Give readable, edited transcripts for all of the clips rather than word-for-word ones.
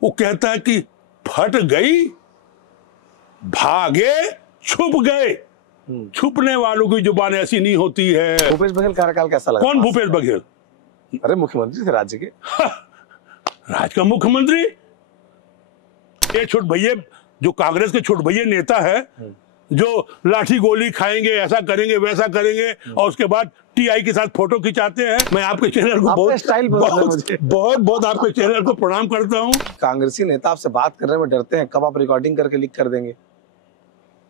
वो कहता है कि फट गई, भागे, छुप गए। छुपने वालों की जुबान ऐसी नहीं होती है। भूपेश बघेल कार्यकाल कैसा लगा? कौन भूपेश बघेल? अरे मुख्यमंत्री थे राज्य के। राज्य का मुख्यमंत्री? ये छोट भैया जो कांग्रेस के छोट भैया नेता है, जो लाठी गोली खाएंगे, ऐसा करेंगे वैसा करेंगे, और उसके बाद टीआई के साथ फोटो खिंचाते हैं। मैं आपके चैनल को बहुत आपके चैनल को प्रणाम करता हूँ। कांग्रेसी नेता आपसे बात करने में डरते हैं, कब आप रिकॉर्डिंग करके लीक कर देंगे?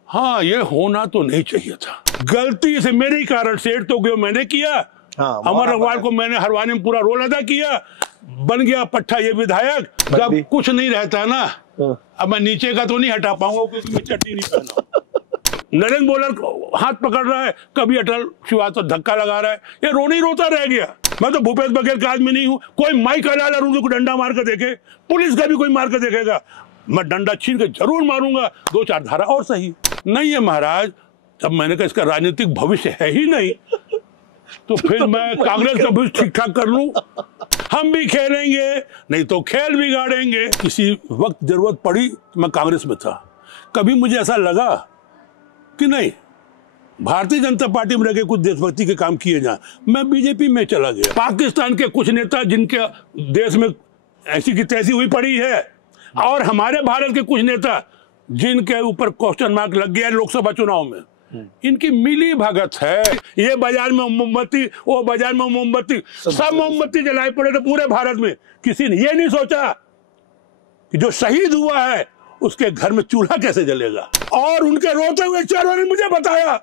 हाँ, ये होना तो नहीं चाहिए था। गलती से मेरे ही कारण सेठ तो गयो मैंने किया। हाँ, अमर अग्रवाल को मैंने हरवाने में पूरा रोल अदा किया, बन गया पट्टा ये विधायक। जब कुछ नहीं रहता ना, अब मैं नीचे का तो नहीं हटा पाऊंगा क्योंकि मैं चट्टी नहीं पहना। नरेंद्र बोलर हाथ पकड़ रहा है, कभी अटल श्रीवास्तव धक्का लगा रहा है, ये रोने ही रोता रह गया। मैं तो भूपेश बघेल का आदमी नहीं हूँ। कोई माइक हला लूंगा को डंडा मार कर देखे, पुलिस का भी कोई मार कर देखेगा, मैं डंडा छीन के जरूर मारूंगा। 2-4 धारा और सही नहीं है महाराज। जब मैंने कहा इसका राजनीतिक भविष्य है ही नहीं, तो फिर मैं कांग्रेस का भविष्य ठीक ठाक कर लूं। हम भी खेलेंगे, नहीं तो खेल बिगाड़ेंगे। किसी वक्त जरूरत पड़ी तो मैं कांग्रेस में था। कभी मुझे ऐसा लगा कि नहीं, भारतीय जनता पार्टी में रह के कुछ देशभक्ति के काम किए जाए, मैं बीजेपी में चला गया। पाकिस्तान के कुछ नेता जिनके देश में ऐसी की तैसी हुई पड़ी है, और हमारे भारत के कुछ नेता जिनके ऊपर क्वेश्चन मार्क लग गया लोकसभा चुनाव में, इनकी मिली भगत है। ये बाजार में मोमबत्ती, वो बाजार में मोमबत्ती, सब मोमबत्ती जलाई पड़े थे पूरे भारत में। किसी ने ये नहीं सोचा कि जो शहीद हुआ है उसके घर में चूल्हा कैसे जलेगा। और उनके रोते हुए चेहरों ने मुझे बताया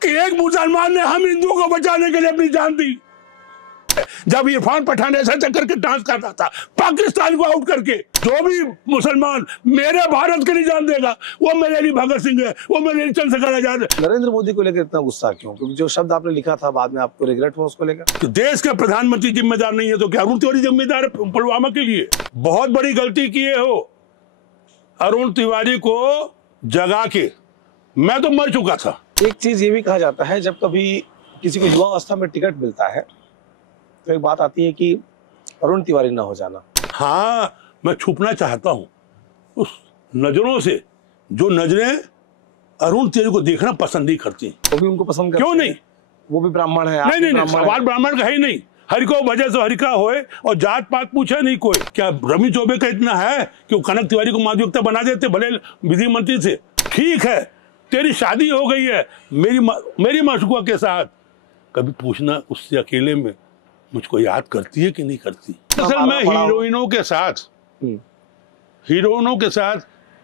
कि एक मुसलमान ने हम हिंदुओं को बचाने के लिए अपनी जान दी। जब इरफान पठान ऐसा चक्कर के डांस कर रहा था पाकिस्तान को आउट करके, जो भी मुसलमान मेरे भारत के लिए जान देगा वो मेरे लिए भगत सिंह है, वो मेरे लिए चंद्रशेखर आजाद है। नरेंद्र मोदी को लेकर इतना गुस्सा क्यों? क्योंकि जो शब्द आपने लिखा था बाद में आपको रिग्रेट हुआ उसको लेकर? तो देश का प्रधानमंत्री जिम्मेदार नहीं है तो क्या अरुण तिवारी जिम्मेदार है पुलवामा के लिए? बहुत बड़ी गलती किए हो। अरुण तिवारी को जगा के मैं तो मर चुका था। एक चीज ये भी कहा जाता है, जब कभी किसी को युवा अवस्था में टिकट मिलता है तो एक बात आती है कि अरुण तिवारी ना हो जाना। हाँ, मैं छुपना चाहता हूँ उस नजरों से जो नजरें अरुण तिवारी को देखना पसंद नहीं करती। वो भी उनको पसंद करते क्यों नहीं? वो भी ब्राह्मण है। नहीं, सवाल ब्राह्मण का है ही नहीं। हरि को वजह से हरि का होए, और जात पात पूछे नहीं कोई। क्या रवि चौबे का इतना है कि वो कनक तिवारी को माध्ययुक्ता बना देते, भले विधि मंत्री थे? ठीक है, तेरी शादी हो गई है मेरी माशुका के साथ, कभी पूछना उससे अकेले में मुझको याद करती है कि नहीं करती। असल मैं हीरोइनों के साथ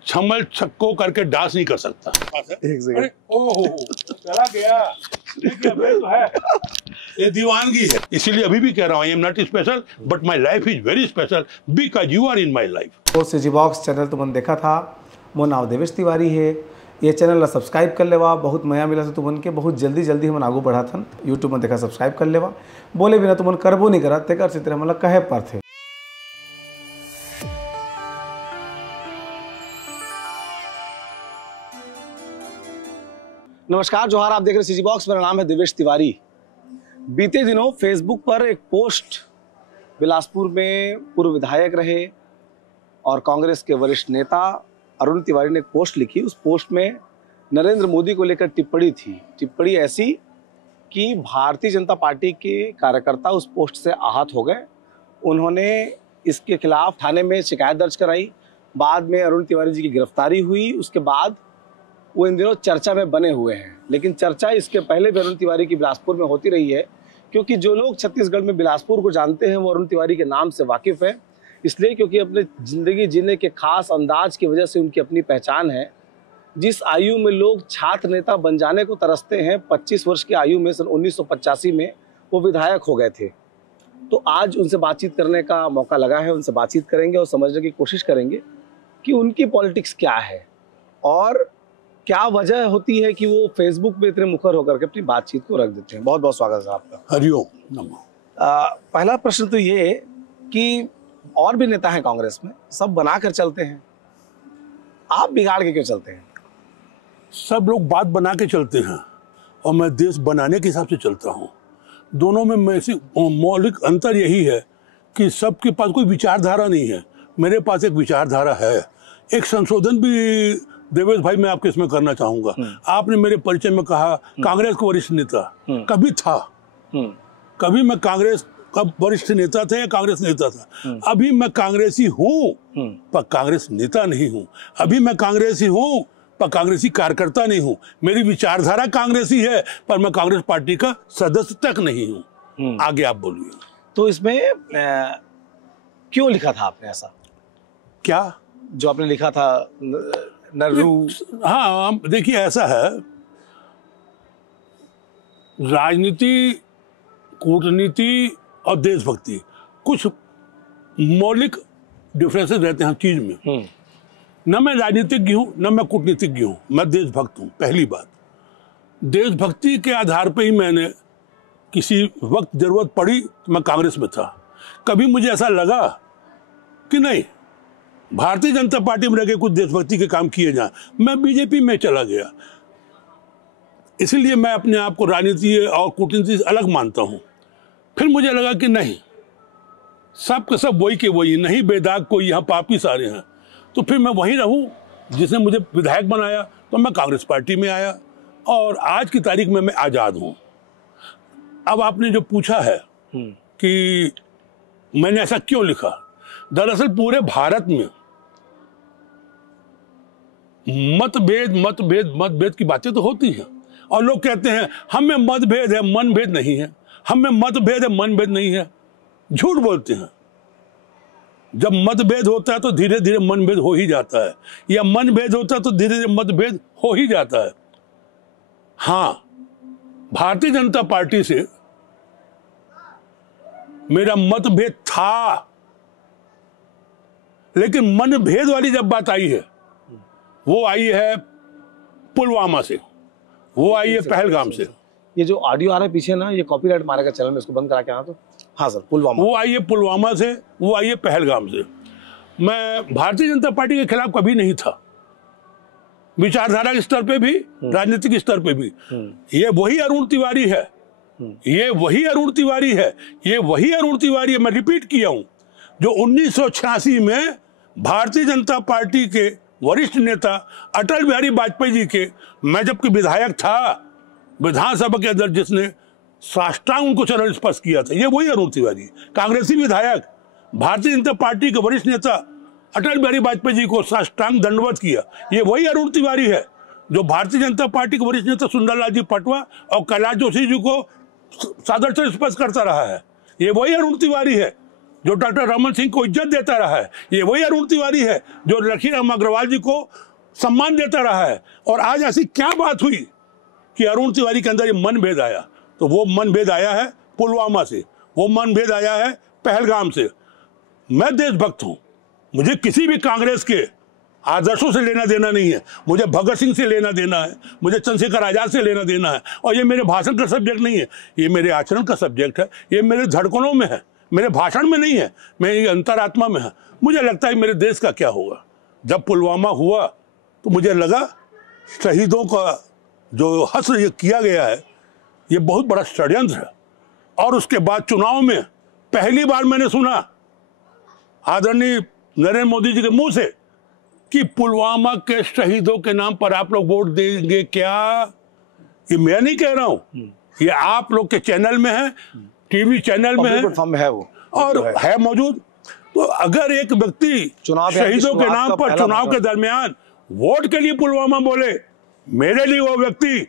छमल छक्को करके डांस नहीं कर सकता। एक सेकंड, ओहो चला गया, तो है ये दीवानगी है। इसीलिए अभी भी कह रहा हूँ, I am not special but my life is very special because you are in my life. और सीजी बॉक्स चैनल तुमने देखा था, मोर नाम देवेश तिवारी है। ये चैनल सब्सक्राइब कर लेवा, बहुत मया मिला से तुमन के, बहुत जल्दी हम आगू बढ़ा थन। यूट्यूब में देखा सब्सक्राइब कर लेवा, बोले बिना तुमन करबो नहीं करा तेकर से तेरे मतलब कहे पर थे। नमस्कार, जोहार, आप देख रहे सीजी बॉक्स। मेरा नाम है देवेश तिवारी। बीते दिनों फेसबुक पर एक पोस्ट, बिलासपुर में पूर्व विधायक रहे और कांग्रेस के वरिष्ठ नेता अरुण तिवारी ने एक पोस्ट लिखी। उस पोस्ट में नरेंद्र मोदी को लेकर टिप्पणी थी। टिप्पणी ऐसी कि भारतीय जनता पार्टी के कार्यकर्ता उस पोस्ट से आहत हो गए। उन्होंने इसके खिलाफ थाने में शिकायत दर्ज कराई। बाद में अरुण तिवारी जी की गिरफ्तारी हुई। उसके बाद वो इन दिनों चर्चा में बने हुए हैं। लेकिन चर्चा इसके पहले भी अरुण तिवारी की बिलासपुर में होती रही है, क्योंकि जो लोग छत्तीसगढ़ में बिलासपुर को जानते हैं वो अरुण तिवारी के नाम से वाकिफ है। इसलिए क्योंकि अपने ज़िंदगी जीने के खास अंदाज की वजह से उनकी अपनी पहचान है। जिस आयु में लोग छात्र नेता बन जाने को तरसते हैं, 25 वर्ष की आयु में सन 1985 में वो विधायक हो गए थे। तो आज उनसे बातचीत करने का मौका लगा है। उनसे बातचीत करेंगे और समझने की कोशिश करेंगे कि उनकी पॉलिटिक्स क्या है और क्या वजह होती है कि वो फेसबुक पे इतने मुखर होकर के अपनी बातचीत को रख देते हैं। बहुत बहुत स्वागत है आपका। हरिओम। पहला प्रश्न तो ये कि और भी नेता हैं कांग्रेस में, सब बनाकर चलते हैं, आप बिगाड़ के क्यों चलते हैं? सब लोग बात बना के चलते हैं और मैं देश बनाने के हिसाब से चलता हूँ। दोनों में मौलिक अंतर यही है कि सबके पास कोई विचारधारा नहीं है। मेरे पास एक विचारधारा है। एक संशोधन भी देवेश भाई मैं आपके इसमें करना चाहूंगा। आपने मेरे परिचय में कहा कांग्रेस का वरिष्ठ नेता, कभी था, कभी मैं कांग्रेस का वरिष्ठ नेता था या कांग्रेस नेता था। अभी मैं कांग्रेसी हूं पर कांग्रेस नेता नहीं हूं। अभी मैं कांग्रेसी हूं पर कांग्रेसी कार्यकर्ता नहीं हूं। मेरी विचारधारा कांग्रेसी है पर मैं कांग्रेस पार्टी का सदस्य तक नहीं हूं। आगे आप बोलिए। तो इसमें क्यों लिखा था आपने ऐसा? क्या जो आपने लिखा था नरू? हाँ देखिए, ऐसा है, राजनीति, कूटनीति और देशभक्ति कुछ मौलिक डिफरेंसेस रहते हैं हर चीज में। न मैं राजनीतिज्ञ हूं न मैं कूटनीतिज्ञ हूं, मैं देशभक्त हूं। पहली बात, देशभक्ति के आधार पर ही मैंने किसी वक्त जरूरत पड़ी तो मैं कांग्रेस में था। कभी मुझे ऐसा लगा कि नहीं, भारतीय जनता पार्टी में रह के कुछ देशभक्ति के काम किए जाए, मैं बीजेपी में चला गया। इसलिए मैं अपने आप को राजनीति और कूटनीति से अलग मानता हूं। फिर मुझे लगा कि नहीं, सब के सब वही के वही, नहीं बेदाग कोई, यहाँ पापी सारे हैं। तो फिर मैं वहीं रहूं जिसने मुझे विधायक बनाया, तो मैं कांग्रेस पार्टी में आया और आज की तारीख में मैं आजाद हूं। अब आपने जो पूछा है कि मैंने ऐसा क्यों लिखा, दरअसल पूरे भारत में मतभेद की बातें तो होती हैं और लोग कहते हैं हम में मतभेद है, मनभेद नहीं है। हम में मतभेद है, मनभेद नहीं है। झूठ बोलते हैं। जब मतभेद होता है तो धीरे धीरे मनभेद हो ही जाता है, या मनभेद होता है तो धीरे धीरे मतभेद हो ही जाता है। हां, भारतीय जनता पार्टी से मेरा मतभेद था, लेकिन मनभेद वाली जब बात आई है, वो आई है पुलवामा से, वो आई है पहलगाम से। ये जो ऑडियो आ रहा है पीछे ना, ये कॉपीराइट मारेगा चैनल में, इसको बंद करा के आना। तो हाँ सर, पुलवामा, वो आई है पुलवामा से, वो आई है पहलगाम से। मैं भारतीय जनता पार्टी के खिलाफ कभी नहीं था, विचारधारा के स्तर पे भी, राजनीतिक स्तर पे भी। ये वही अरुण तिवारी है, ये वही अरुण तिवारी है, ये वही अरुण तिवारी है। मैं रिपीट किया हूं, जो 1986 में भारतीय जनता पार्टी के वरिष्ठ नेता अटल बिहारी वाजपेयी जी के, मैं जबकि विधायक था, विधानसभा के अंदर जिसने साष्टांग उनको चरण स्पर्श किया था, ये वही अरुण तिवारी। कांग्रेसी विधायक भारतीय जनता पार्टी के वरिष्ठ नेता अटल बिहारी वाजपेयी जी को साष्टांग दंडवत किया, ये वही अरुण तिवारी है। जो भारतीय जनता पार्टी के वरिष्ठ नेता सुंदरलाल जी पटवा और कैलाश जोशी जी को सादर चरण स्पर्श करता रहा है, ये वही अरुण तिवारी है। जो डॉक्टर रमन सिंह को इज्जत देता रहा है, ये वही अरुण तिवारी है। जो लखीराम अग्रवाल जी को सम्मान देता रहा है। और आज ऐसी क्या बात हुई कि अरुण तिवारी के अंदर ये मनभेद आया? तो वो मनभेद आया है पुलवामा से, वो मनभेद आया है पहलगाम से। मैं देशभक्त हूं, मुझे किसी भी कांग्रेस के आदर्शों से लेना देना नहीं है। मुझे भगत सिंह से लेना देना है, मुझे चंद्रशेखर आजाद से लेना देना है। और ये मेरे भाषण का सब्जेक्ट नहीं है, ये मेरे आचरण का सब्जेक्ट है, ये मेरे धड़कनों में है, मेरे भाषण में नहीं है, मेरी अंतरात्मा में है। मुझे लगता है मेरे देश का क्या होगा। जब पुलवामा हुआ तो मुझे लगा शहीदों का जो हश्र ये किया गया है, ये बहुत बड़ा षड्यंत्र है। और उसके बाद चुनाव में पहली बार मैंने सुना आदरणीय नरेंद्र मोदी जी के मुंह से कि पुलवामा के शहीदों के नाम पर आप लोग वोट देंगे क्या। ये मैं नहीं कह रहा हूं, ये आप लोग के चैनल में है, टीवी चैनल में है वो, और है मौजूद। तो अगर एक व्यक्ति शहीदों के नाम पर चुनाव के दरमियान वोट के लिए पुलवामा बोले, मेरे लिए वो व्यक्ति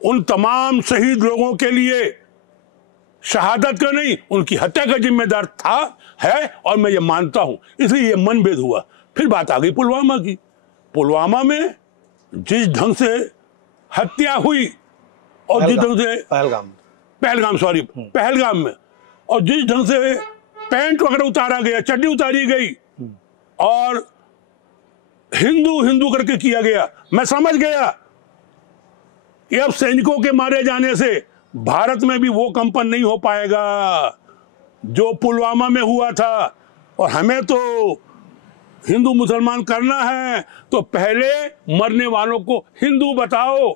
उन तमाम शहीद लोगों के लिए शहादत का नहीं, उनकी हत्या का जिम्मेदार था, है, और मैं ये मानता हूं। इसलिए ये मनभेद हुआ। फिर बात आ गई पुलवामा की। पुलवामा में जिस ढंग से हत्या हुई और जिस ढंग से पहलगाम में, और जिस ढंग से पैंट वगैरह उतारा गया, चड्डी उतारी गई और हिंदू हिंदू करके किया गया, मैं समझ गया कि अब सैनिकों के मारे जाने से भारत में भी वो कंपन नहीं हो पाएगा जो पुलवामा में हुआ था। और हमें तो हिंदू मुसलमान करना है, तो पहले मरने वालों को हिंदू बताओ,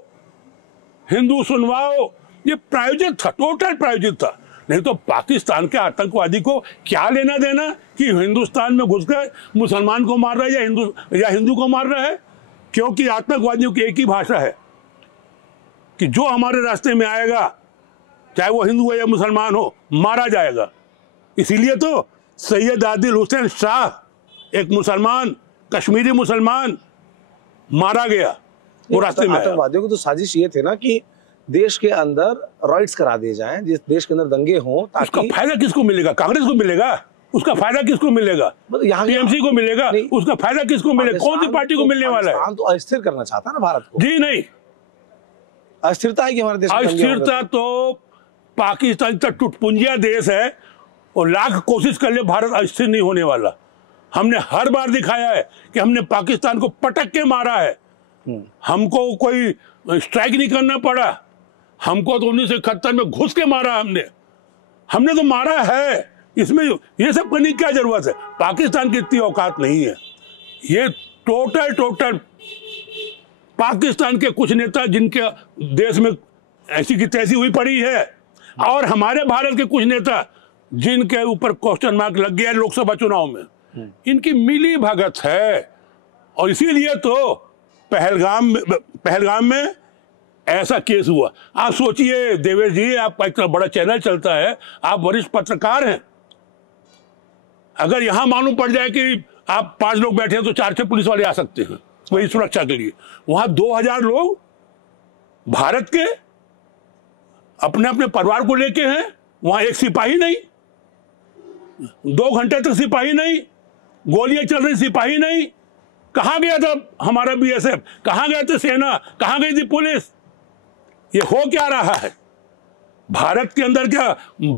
हिंदू सुनवाओ। ये प्रायोजित था, टोटल प्रायोजित था। नहीं तो पाकिस्तान के आतंकवादी को क्या लेना देना कि हिंदुस्तान में घुसकर मुसलमान को मार रहा है या हिंदू को मार रहा है। क्योंकि आतंकवादियों की एक ही भाषा है कि जो हमारे रास्ते में आएगा, चाहे वो हिंदू हो या मुसलमान हो, मारा जाएगा। इसीलिए तो सैयद आदिल हुसैन शाह, एक मुसलमान, कश्मीरी मुसलमान, मारा गया वो रास्ते में। आतंकवादियों की तो साजिश ये थे ना कि देश के अंदर राइट्स करा दिए जाएं, जिस देश के अंदर दंगे हों, ताकि उसका फायदा किसको मिलेगा? कांग्रेस को मिलेगा। उसका फायदा किसको मिलेगा? यहाँ टीएमसी को मिलेगा। उसका फायदा किसको मिलेगा? कौन सी पार्टी को मिलने वाला है? तो अस्थिर करना चाहता है ना भारत को। जी नहीं, अस्थिरता है कि हमारे देश में अस्थिरता तो पाकिस्तान का टुटपुंजिया देश है और लाख कोशिश कर ले भारत अस्थिर नहीं होने वाला। हमने हर बार दिखाया है कि हमने पाकिस्तान को पटक के मारा है। हमको कोई स्ट्राइक नहीं करना पड़ा, हमको तो 1971 में घुस के मारा हमने तो मारा है। इसमें ये सब करने की क्या जरूरत है? पाकिस्तान की इतनी औकात नहीं है। ये टोटल पाकिस्तान के कुछ नेता जिनके देश में ऐसी की तैसी हुई पड़ी है, और हमारे भारत के कुछ नेता जिनके ऊपर क्वेश्चन मार्क लग गया लोकसभा चुनाव में, इनकी मिली भगत है। और इसीलिए तो पहलगाम में ऐसा केस हुआ। आप सोचिए देवेश जी, आपका इतना बड़ा चैनल चलता है, आप वरिष्ठ पत्रकार हैं, अगर यहां मालूम पड़ जाए कि आप 5 लोग बैठे हैं तो 4-6 पुलिस वाले आ सकते हैं वही सुरक्षा के लिए। वहां 2000 लोग भारत के अपने अपने परिवार को लेके हैं, वहां एक सिपाही नहीं, 2 घंटे तक सिपाही नहीं, गोलियां चल रही, सिपाही नहीं। कहां गया था हमारा बीएसएफ? कहां गए थे सेना? कहां गई थी पुलिस? ये हो क्या रहा है? भारत के अंदर क्या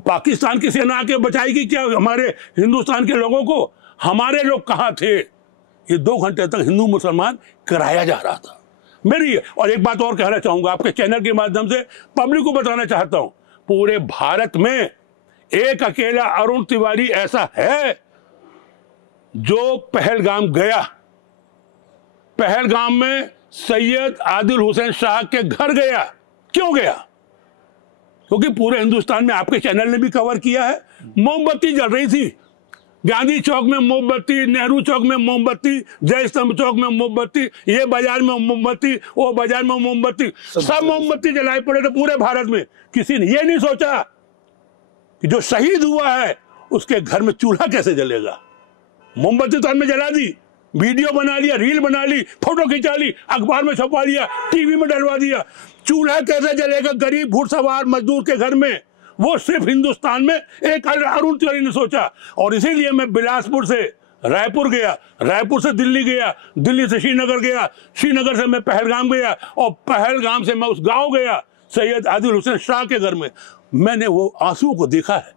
पाकिस्तान की सेना आके बचाएगी क्या हमारे हिंदुस्तान के लोगों को? हमारे लोग कहां थे? ये 2 घंटे तक हिंदू मुसलमान कराया जा रहा था। मेरी और एक बात और कहना चाहूंगा, आपके चैनल के माध्यम से पब्लिक को बताना चाहता हूं, पूरे भारत में एक अकेला अरुण तिवारी ऐसा है जो पहलगाम गया। पहलगाम में सैयद आदिल हुसैन शाह के घर गया। क्यों गया? क्योंकि पूरे हिंदुस्तान में आपके चैनल ने भी कवर किया है, मोमबत्ती जल रही थी, गांधी चौक में मोमबत्ती, नेहरू चौक में मोमबत्ती, जय स्तंभ चौक में मोमबत्ती, ये बाजार में मोमबत्ती, वो बाजार में मोमबत्ती, सब मोमबत्ती जलाए पड़े थे पूरे भारत में। किसी ने ये नहीं सोचा कि जो शहीद हुआ है उसके घर में चूल्हा कैसे जलेगा। मोमबत्ती तो हमने जला दी, वीडियो बना लिया, रील बना ली, फोटो खिंचा ली, अखबार में छपवा लिया, टीवी में डलवा दिया। चूल्हा कैसे जलेगा गरीब घुड़सवार मजदूर के घर में? वो सिर्फ हिंदुस्तान में एक अरुण तिवारी ने सोचा। और इसीलिए मैं बिलासपुर से रायपुर गया, रायपुर से दिल्ली गया, दिल्ली से श्रीनगर गया, श्रीनगर से मैं पहलगाम गया, और पहलगाम से मैं उस गांव गया सैयद आदिल हुसैन शाह के घर में। मैंने वो आंसुओं को देखा है,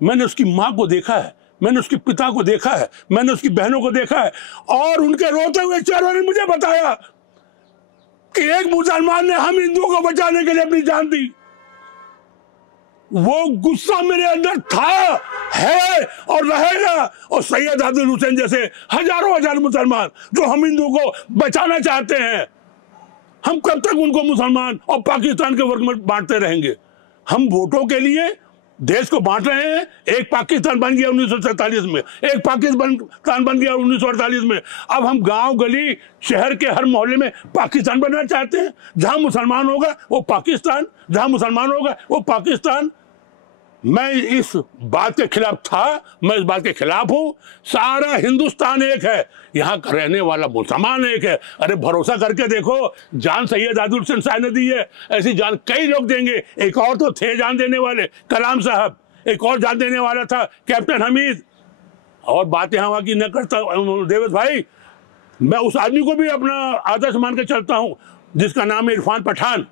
मैंने उसकी माँ को देखा है, मैंने उसके पिता को देखा है, मैंने उसकी बहनों को देखा है, और उनके रोते हुए चेहरों ने मुझे बताया कि एक मुसलमान ने हम हिंदुओं को बचाने के लिए अपनी जान दी। वो गुस्सा मेरे अंदर था, है और रहेगा। और सैयद आदिल हुसैन जैसे हजारों हजार मुसलमान जो हम हिंदुओं को बचाना चाहते हैं, हम कब तक उनको मुसलमान और पाकिस्तान के वर्ग में बांटते रहेंगे? हम वोटों के लिए देश को बांट रहे हैं। एक पाकिस्तान बन गया 1947 में, एक पाकिस्तान बन गया 1948 में। अब हम गांव गली शहर के हर मोहल्ले में पाकिस्तान बनना चाहते हैं। जहां मुसलमान होगा वो पाकिस्तान, जहां मुसलमान होगा वो पाकिस्तान। मैं इस बात के खिलाफ था, मैं इस बात के खिलाफ हूं। सारा हिंदुस्तान एक है, यहाँ का रहने वाला मुसलमान एक है। अरे भरोसा करके देखो, जान सैयद आदिल हुसैन शाह ने दी है, ऐसी जान कई लोग देंगे। एक और तो थे जान देने वाले, कलाम साहब, एक और जान देने वाला था कैप्टन हमीद। और बात यहाँ की न करता देवेश भाई, मैं उस आदमी को भी अपना आदर्श मान के चलता हूँ जिसका नाम है इरफान पठान,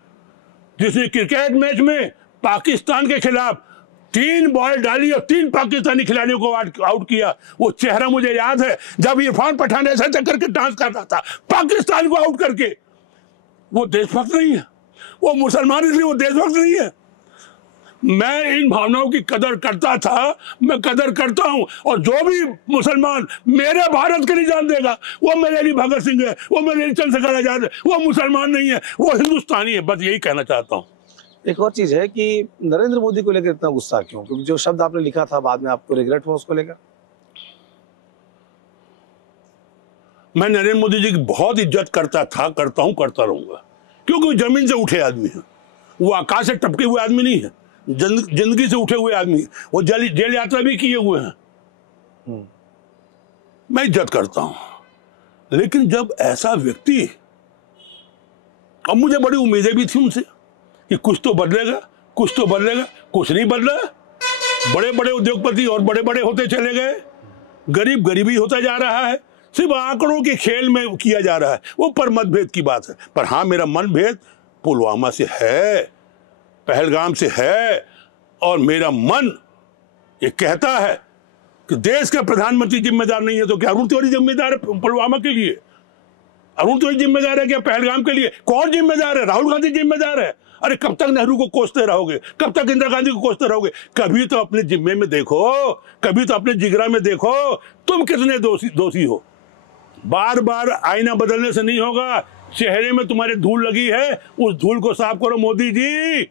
जिसने क्रिकेट मैच में पाकिस्तान के खिलाफ 3 बॉल डाली और 3 पाकिस्तानी खिलाड़ियों को आउट किया। वो चेहरा मुझे याद है जब इरफान पठान ऐसा करके डांस करता था पाकिस्तान को आउट करके। वो देशभक्त नहीं है, वो मुसलमान इसलिए वो देशभक्त नहीं है। मैं इन भावनाओं की कदर करता था, मैं कदर करता हूं। और जो भी मुसलमान मेरे भारत के लिए जान देगा वो मेरे लिए भगत सिंह है, वो मेरे लिए चंद्रशेखर आजाद है, वो मुसलमान नहीं है, वो हिंदुस्तानी है। बस यही कहना चाहता हूं। एक और चीज है कि नरेंद्र मोदी को लेकर इतना गुस्सा क्यों? क्योंकि जो शब्द आपने लिखा था बाद में आपको रिग्रेट हुआ उसको लेकर? मैं नरेंद्र मोदी जी की बहुत इज्जत करता था, करता हूं, करता रहूंगा, क्योंकि वो जमीन से उठे आदमी हैं। वो आकाश से टपके हुए आदमी नहीं है, जिंदगी से उठे हुए आदमी। वो जेल यात्रा भी किए हुए हैं। मैं इज्जत करता हूं, लेकिन जब ऐसा व्यक्ति, अब मुझे बड़ी उम्मीदें भी थी उनसे कि कुछ तो बदलेगा, कुछ तो बदलेगा, कुछ नहीं बदला। बड़े बड़े उद्योगपति और बड़े बड़े होते चले गए, गरीब गरीबी होता जा रहा है, सिर्फ आंकड़ों के खेल में किया जा रहा है। वो पर मतभेद की बात है, पर हाँ मेरा मनभेद पुलवामा से है, पहलगाम से है, और मेरा मन ये कहता है कि देश का प्रधानमंत्री जिम्मेदार नहीं है तो क्या अरुण तिवारी जिम्मेदार है पुलवामा के लिए? अरुण तिवारी जिम्मेदार है क्या पहलगाम के लिए? कौन जिम्मेदार है? राहुल गांधी जिम्मेदार है। अरे कब तक नेहरू को कोसते रहोगे? कब तक इंदिरा गांधी को कोसते रहोगे? कभी तो अपने जिम्मे में देखो, कभी तो अपने जिगरा में देखो, तुम कितने दोषी हो। बार बार आईना बदलने से नहीं होगा। चेहरे में तुम्हारे धूल लगी है, उस धूल को साफ करो मोदी जी।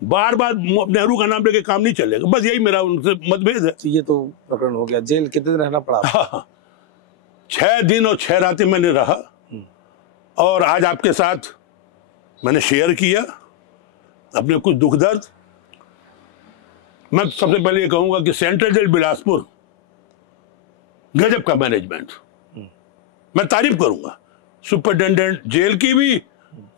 बार बार नेहरू का नाम लेके काम नहीं चलेगा। बस यही मेरा उनसे मतभेद है। ये तो प्रकरण हो गया। जेल कितने दिन रहना पड़ा? हाँ, 6 दिन और 6 रातें मैंने रहा, और आज आपके साथ मैंने शेयर किया अपने कुछ दुख दर्द। मैं सबसे पहले ये कहूंगा कि सेंट्रल जेल बिलासपुर गजब का मैनेजमेंट, मैं तारीफ करूंगा सुपरिटेंडेंट जेल की भी,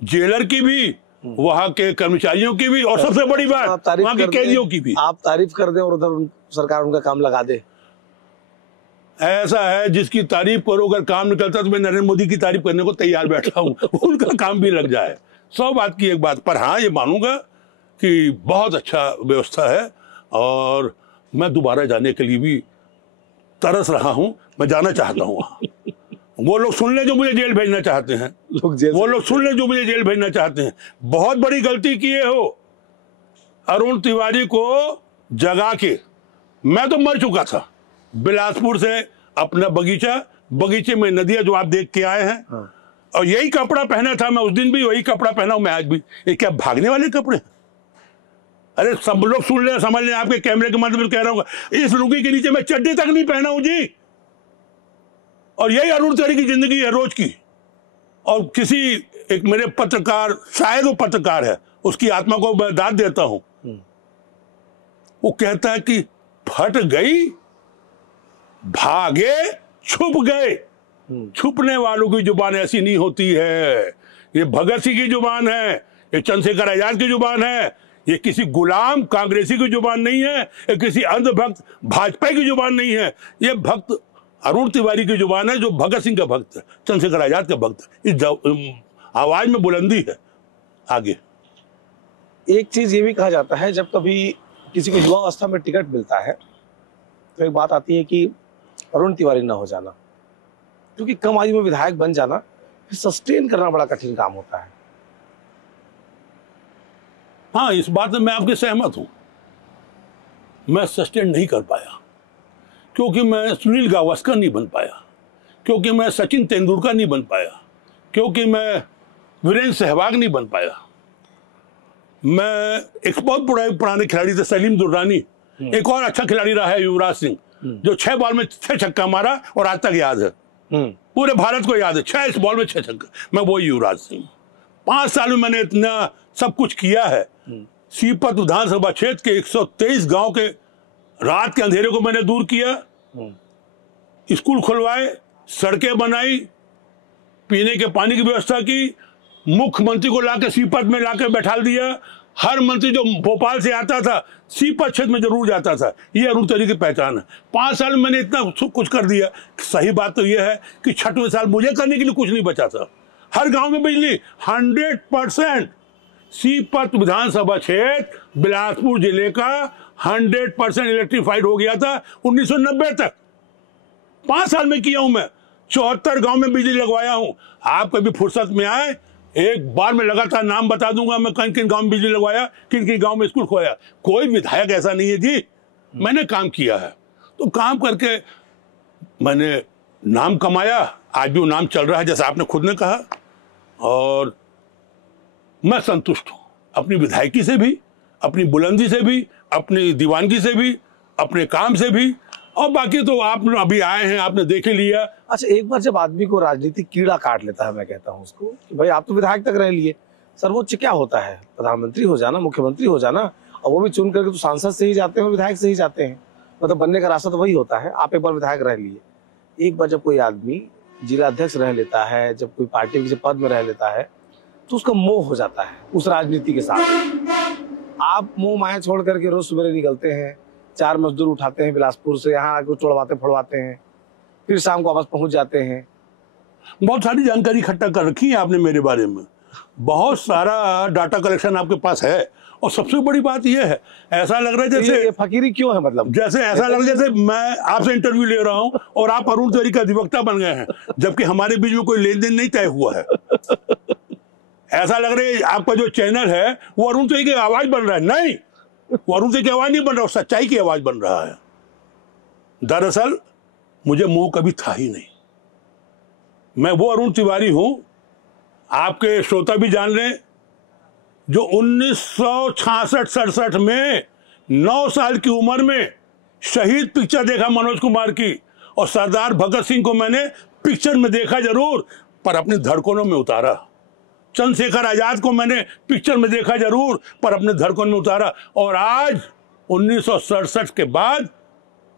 जेलर की भी, वहां के कर्मचारियों की भी, और सबसे बड़ी बात वहां के कैदियों की भी। आप तारीफ कर दें और उधर सरकार उनका काम लगा दे। ऐसा है जिसकी तारीफ करो, अगर काम निकलता तो मैं नरेंद्र मोदी की तारीफ करने को तैयार बैठा हूं। उनका काम भी लग जाए, 100 बात की एक बात। पर हाँ ये मानूंगा कि बहुत अच्छा व्यवस्था है, और मैं दोबारा जाने के लिए भी तरस रहा हूं। मैं जाना चाहता हूं वहां। वो लोग सुन ले जो मुझे जेल भेजना चाहते हैं, वो लोग सुन ले जो मुझे जेल भेजना चाहते हैं। बहुत बड़ी गलती किए हो अरुण तिवारी को जगा के। मैं तो मर चुका था। बिलासपुर से अपना बगीचे में नदियां जो आप देख के आए हैं, हाँ। और यही कपड़ा पहना था मैं उस दिन भी, वही कपड़ा पहना हूं मैं आज भी। ये क्या भागने वाले कपड़े? अरे सब लोग सुन ले, समझ ले, आपके कैमरे के माध्यम से कह रहा हूँ, इस लुंगी के नीचे मैं चड्डी तक नहीं पहना हूं जी। और यही अरुण तिवारी की जिंदगी है रोज की। और किसी एक मेरे पत्रकार, शायद वो पत्रकार है, उसकी आत्मा को मैं दाद देता हूं। वो कहता है कि फट गई, भागे, छुप गए। छुपने वालों की जुबान ऐसी नहीं होती है। ये भगत सिंह की जुबान है, ये चंद्रशेखर आजाद की जुबान है, ये किसी गुलाम कांग्रेसी की जुबान नहीं है, ये किसी अंधभक्त भाजपा की जुबान नहीं है। ये भक्त अरुण तिवारी की जुबान है, जो भगत सिंह का भक्त है, चंद्रशेखर आजाद का भक्त है। इस आवाज में बुलंदी है। आगे एक चीज ये भी कहा जाता है, जब कभी किसी को युवा अवस्था में टिकट मिलता है तो एक बात आती है कि अरुण तिवारी ना हो जाना, क्योंकि कम आयु में विधायक बन जाना फिर सस्टेन करना बड़ा कठिन काम होता है। हाँ, इस बात में मैं आपके सहमत हूं। मैं सस्टेन नहीं कर पाया, क्योंकि मैं सुनील गावस्कर नहीं बन पाया, क्योंकि मैं सचिन तेंदुलकर नहीं बन पाया, क्योंकि मैं वीरेंद्र सहवाग नहीं बन पाया। मैं एक बहुत पुराने खिलाड़ी थे, सलीम दुर्रानी। एक और अच्छा खिलाड़ी रहा है युवराज सिंह, जो 6 बॉल में 6 छक्का मारा और आज तक याद है, पूरे भारत को याद है। 6 बॉल में 6 छक्का। मैं वो युवराज सिंह। 5 साल में मैंने इतना सब कुछ किया है। सीपत विधानसभा क्षेत्र के 123 गांव के रात के अंधेरे को मैंने दूर किया, स्कूल खुलवाए, सड़कें बनाई, पीने के पानी की व्यवस्था की, मुख्यमंत्री को लाकर सीपत में लाकर बैठा दिया। हर मंत्री जो भोपाल से आता था सीपत क्षेत्र में जरूर जाता था। ये अरुण तिवारी की पहचान है। 5 साल में मैंने इतना कुछ कर दिया। सही बात तो यह है कि 6वें साल मुझे करने के लिए कुछ नहीं बचा था। हर गांव में बिजली 100%। सीपत विधानसभा क्षेत्र बिलासपुर जिले का 100% इलेक्ट्रीफाइड हो गया था 1990 तक। 5 साल में किया हूं मैं। 74 गांव में बिजली लगवाया हूं। आप कभी फुर्सत में आए, एक बार में लगातार नाम बता दूंगा मैं, किन किन गांव में बिजली लगवाया, किन किन गांव में स्कूल खोया। कोई विधायक ऐसा नहीं है जी, मैंने काम किया है। तो काम करके मैंने नाम कमाया। आज भी वो नाम चल रहा है, जैसा आपने खुद ने कहा, और मैं संतुष्ट हूं। अपनी विधायकी से भी, अपनी बुलंदी से भी, अपनी दीवानगी से भी, अपने काम से भी, और बाकी तो आप अभी आए हैं, आपने देख लिया। अच्छा, एक बार जब आदमी को राजनीतिक कीड़ा काट लेता है, मैं कहता हूँ उसको कि भाई आप तो विधायक तक रह लिए, सर्वोच्च क्या होता है? प्रधानमंत्री हो जाना, मुख्यमंत्री हो जाना, और वो भी चुन करके तो सांसद से ही जाते हैं, विधायक से ही जाते हैं, मतलब बनने का रास्ता तो वही होता है। आप एक बार विधायक रह लिए, एक बार जब कोई आदमी जिला अध्यक्ष रह लेता है, जब कोई पार्टी के किसी पद में रह लेता है, तो उसका मोह हो जाता है उस राजनीति के साथ। आप मोह माया छोड़ करके रोज सवेरे निकलते हैं, 4 मजदूर उठाते हैं बिलासपुर से, यहाँ आके तोड़वाते फोड़वाते हैं, फिर शाम को वापस पहुंच जाते हैं। बहुत सारी जानकारी इकट्ठा कर रखी है आपने मेरे बारे में, बहुत सारा डाटा कलेक्शन आपके पास है। और सबसे बड़ी बात यह है, ऐसा लग रहा है जैसे ये फकीरी क्यों है, मतलब जैसे ऐसा लग रहा है जैसे मैं आपसे इंटरव्यू ले रहा हूं और आप अरुण तिवारी का अधिवक्ता बन गए हैं, जबकि हमारे बीच में कोई लेन देन नहीं तय हुआ है। ऐसा लग रहा है आपका जो चैनल है वो अरुण तिवारी की आवाज बन रहा है। नहीं, वो अरुण तिवारी की आवाज नहीं बन रहा, वो सच्चाई की आवाज बन रहा है। दरअसल मुझे मोह कभी था ही नहीं। मैं वो अरुण तिवारी हूं, आपके श्रोता भी जान लें, जो 1966-67 में 9 साल की उम्र में शहीद पिक्चर देखा मनोज कुमार की, और सरदार भगत सिंह को मैंने पिक्चर में देखा जरूर पर अपनी धड़कनों में उतारा। चंद्रशेखर आजाद को मैंने पिक्चर में देखा जरूर पर अपने धड़कनों में उतारा। और आज 1967 के बाद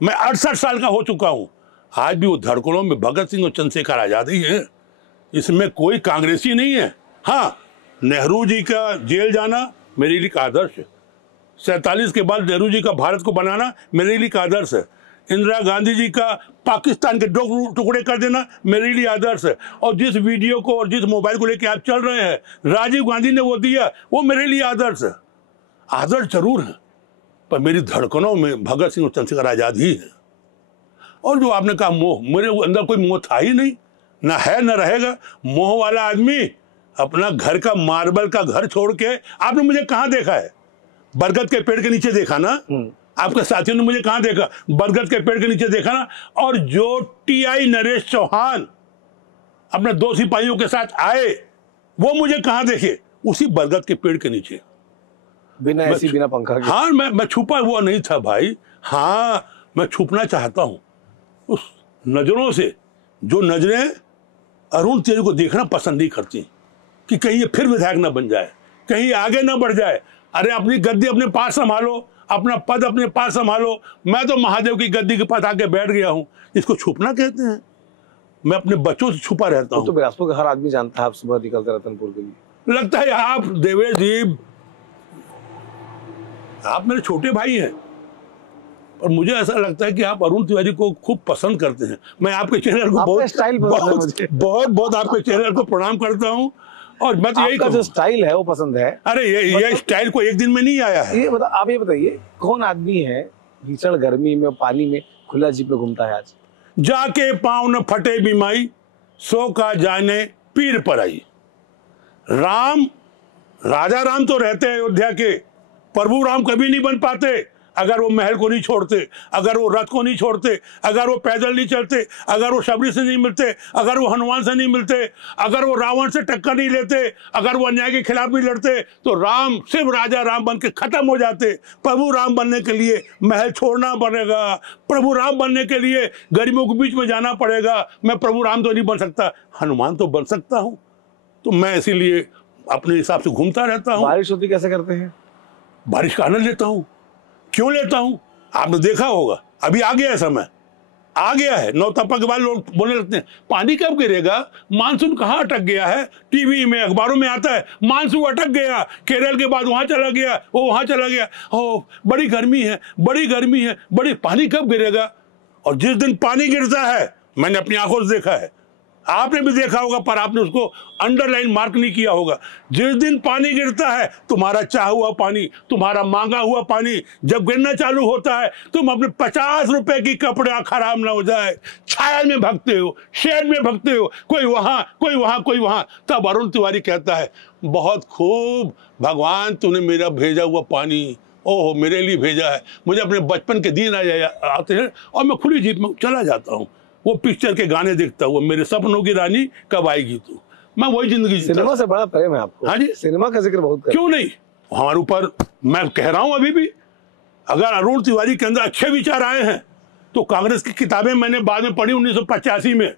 मैं 68 साल का हो चुका हूं, आज भी वो धड़कनों में भगत सिंह और चंद्रशेखर आजाद ही है। इसमें कोई कांग्रेसी नहीं है। हाँ, नेहरू जी का जेल जाना मेरे लिए आदर्श है। 47 के बाद नेहरू जी का भारत को बनाना मेरे लिए आदर्श है। इंदिरा गांधी जी का पाकिस्तान के 2 टुकड़े कर देना मेरे लिए आदर्श है। और जिस वीडियो को और जिस मोबाइल को लेकर आप चल रहे हैं, राजीव गांधी ने वो दिया, वो मेरे लिए आदर्श है। आदर्श जरूर है पर मेरी धड़कनों में भगत सिंह और चंद्रशेखर आजाद ही है। और जो आपने कहा मोह, मेरे अंदर कोई मोह था ही नहीं, ना है ना रहेगा। मोह वाला आदमी अपना घर का मार्बल का घर छोड़ के, आपने मुझे कहां देखा है? बरगद के पेड़ के नीचे देखा ना? आपके साथियों ने मुझे कहां देखा? बरगद के पेड़ के नीचे देखा ना? और जो टीआई नरेश चौहान अपने 2 सिपाहियों के साथ आए, वो मुझे कहां देखे? उसी बरगद के पेड़ के नीचे, बिना ऐसी बिना पंखा के। हाँ, मैं छुपा हुआ नहीं था भाई। हाँ, मैं छुपना चाहता हूं उस नजरों से जो नजरें अरुण तिवारी को देखना पसंद नहीं करती, कि कहीं ये फिर विधायक ना बन जाए, कहीं आगे ना बढ़ जाए। अरे अपनी गद्दी अपने पास संभालो, अपना पद अपने पास संभालो। मैं तो महादेव की गद्दी के पास आके बैठ गया हूं, इसको छुपना कहते हैं। मैं अपने बच्चों से छुपा रहता हूं। तो बिलासपुर का हर आदमी जानता है आप सुबह निकलते रतनपुर के लिए। लगता है आप देवेश जी, आप मेरे छोटे भाई हैं, और मुझे ऐसा लगता है कि आप अरुण तिवारी को खूब पसंद करते हैं। मैं आपके चैनल को बहुत आपके चैनल को प्रणाम करता हूं। और मैं तो यही जो स्टाइल है वो पसंद है। अरे ये स्टाइल को एक दिन में नहीं आया है। आप ये बताइए, कौन आदमी है भीषण गर्मी में पानी में खुला जीप में घूमता है आज? जाके पाँव न फटे बीमाई, सो का जाने पीर पर आई। राम, राजा राम तो रहते हैं अयोध्या के, प्रभु राम कभी नहीं बन पाते अगर वो महल को नहीं छोड़ते, अगर वो रथ को नहीं छोड़ते, अगर वो पैदल नहीं चलते, अगर वो शबरी से नहीं मिलते, अगर वो हनुमान से नहीं मिलते, अगर वो रावण से टक्कर नहीं लेते, अगर वो अन्याय के खिलाफ नहीं लड़ते, तो राम सिर्फ राजा राम बन के खत्म हो जाते। प्रभु राम बनने के लिए महल छोड़ना पड़ेगा, प्रभु राम बनने के लिए गरीबों के बीच में जाना पड़ेगा। मैं प्रभु राम तो नहीं बन सकता, हनुमान तो बन सकता हूँ। तो मैं इसीलिए अपने हिसाब से घूमता रहता हूँ। बारिश होती कैसे करते हैं? बारिश का आनंद लेता हूँ। क्यों लेता हूं? आपने देखा होगा, अभी आ गया है समय, आ गया है। नौतपा के बाद लोग बोलने लगते हैं पानी कब गिरेगा, मानसून कहाँ अटक गया है। टीवी में अखबारों में आता है मानसून अटक गया, केरल के बाद वहां चला गया, वो वहां चला गया, ओ बड़ी गर्मी है, बड़ी गर्मी है, बड़ी, पानी कब गिरेगा। और जिस दिन पानी गिरता है, मैंने अपनी आंखों से देखा है, आपने भी देखा होगा पर आपने उसको अंडरलाइन मार्क नहीं किया होगा। जिस दिन पानी गिरता है, तुम्हारा चाहा हुआ पानी, तुम्हारा मांगा हुआ पानी जब गिरना चालू होता है, तुम अपने 50 रुपए की कपड़ा खराब ना हो जाए, छाया में भगते हो, शेड में भगते हो, कोई वहां कोई वहां कोई वहां। तब अरुण तिवारी कहता है बहुत खूब भगवान तूने मेरा भेजा हुआ पानी, ओहो मेरे लिए भेजा है। मुझे अपने बचपन के दिन आते हैं और मैं खुली जीप में चला जाता हूँ, वो पिक्चर के गाने देखता हुआ, मेरे सपनों की रानी कब आएगी तू। मैं वही जिंदगी जीता। सिनेमा से बड़ा प्रेम है आपको। हाँ जी, सिनेमा का जिक्र बहुत क्यों नहीं, हमारे ऊपर, मैं कह रहा हूं अभी भी, अगर अरुण तिवारी के अंदर अच्छे विचार आए हैं तो कांग्रेस की किताबें मैंने बाद में पढ़ी 1985 में,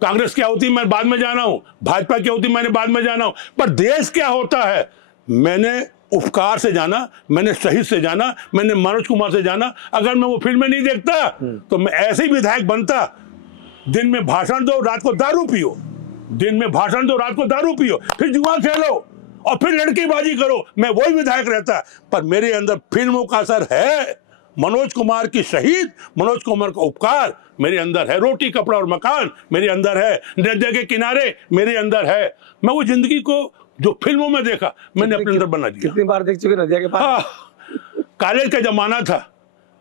कांग्रेस क्या होती मैं बाद में जाना हूं, भाजपा क्या होती मैंने बाद में जाना हूं, पर देश क्या होता है मैंने उपकार से जाना, मैंने शहीद से जाना, मैंने मनोज कुमार से जाना। अगर मैं वो फिल्में नहीं देखता तो मैं ऐसे ही विधायक बनता, दिन में भाषण दो रात को दारू पियो, दिन में भाषण दो रात को दारू पियो, फिर जुआ खेलो और फिर लड़कीबाजी करो, मैं वही विधायक रहता। पर मेरे अंदर फिल्मों का असर है, मनोज कुमार की शहीद, मनोज कुमार का उपकार मेरे अंदर है, रोटी कपड़ा और मकान मेरे अंदर है, नदिया के किनारे मेरे अंदर है। मैं वो जिंदगी को जो फिल्मों में देखा मैंने अपने अंदर बना दिया। कितनी बार देख चुके नदिया के पास? हाँ, कॉलेज का जमाना था,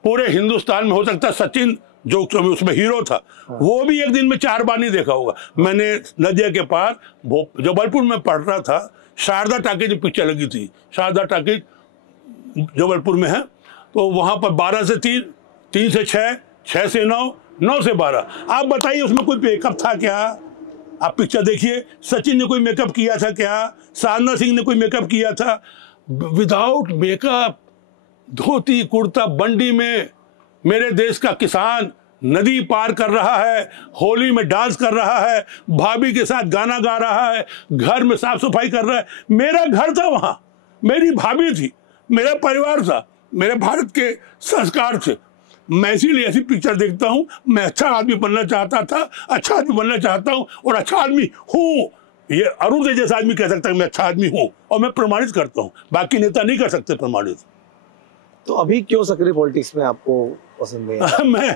पूरे हिंदुस्तान में हो सकता सचिन जो उसमें हीरो था वो भी एक दिन में 4 बार नहीं देखा होगा। मैंने नदिया के पार जबलपुर में पढ़ रहा था, शारदा टाकीज पिक्चर लगी थी, शारदा टाकीज जबलपुर में है, तो वहां पर 12 से 3, 3 से 6, 6 से 9, 9 से 12। आप बताइए उसमें कोई मेकअप था क्या? आप पिक्चर देखिए, सचिन ने कोई मेकअप किया था क्या? साधना सिंह ने कोई मेकअप किया था? विदाउट मेकअप, धोती कुर्ता बंडी में मेरे देश का किसान नदी पार कर रहा है, होली में डांस कर रहा है, भाभी के साथ गाना गा रहा है, घर में साफ सफाई कर रहा है। मेरा घर था वहां, मेरी भाभी थी, मेरा परिवार था, मेरे भारत के संस्कार थे। मैं इसीलिए ऐसी पिक्चर देखता हूं। मैं अच्छा आदमी बनना चाहता था, अच्छा आदमी बनना चाहता हूं और अच्छा आदमी हूं। ये अरुण जैसा आदमी कह सकता है मैं अच्छा आदमी हूं और मैं प्रमाणित करता हूं, बाकी नेता नहीं कर सकते प्रमाणित। तो अभी क्यों सक्रिय पॉलिटिक्स में आपको पसंद नहीं?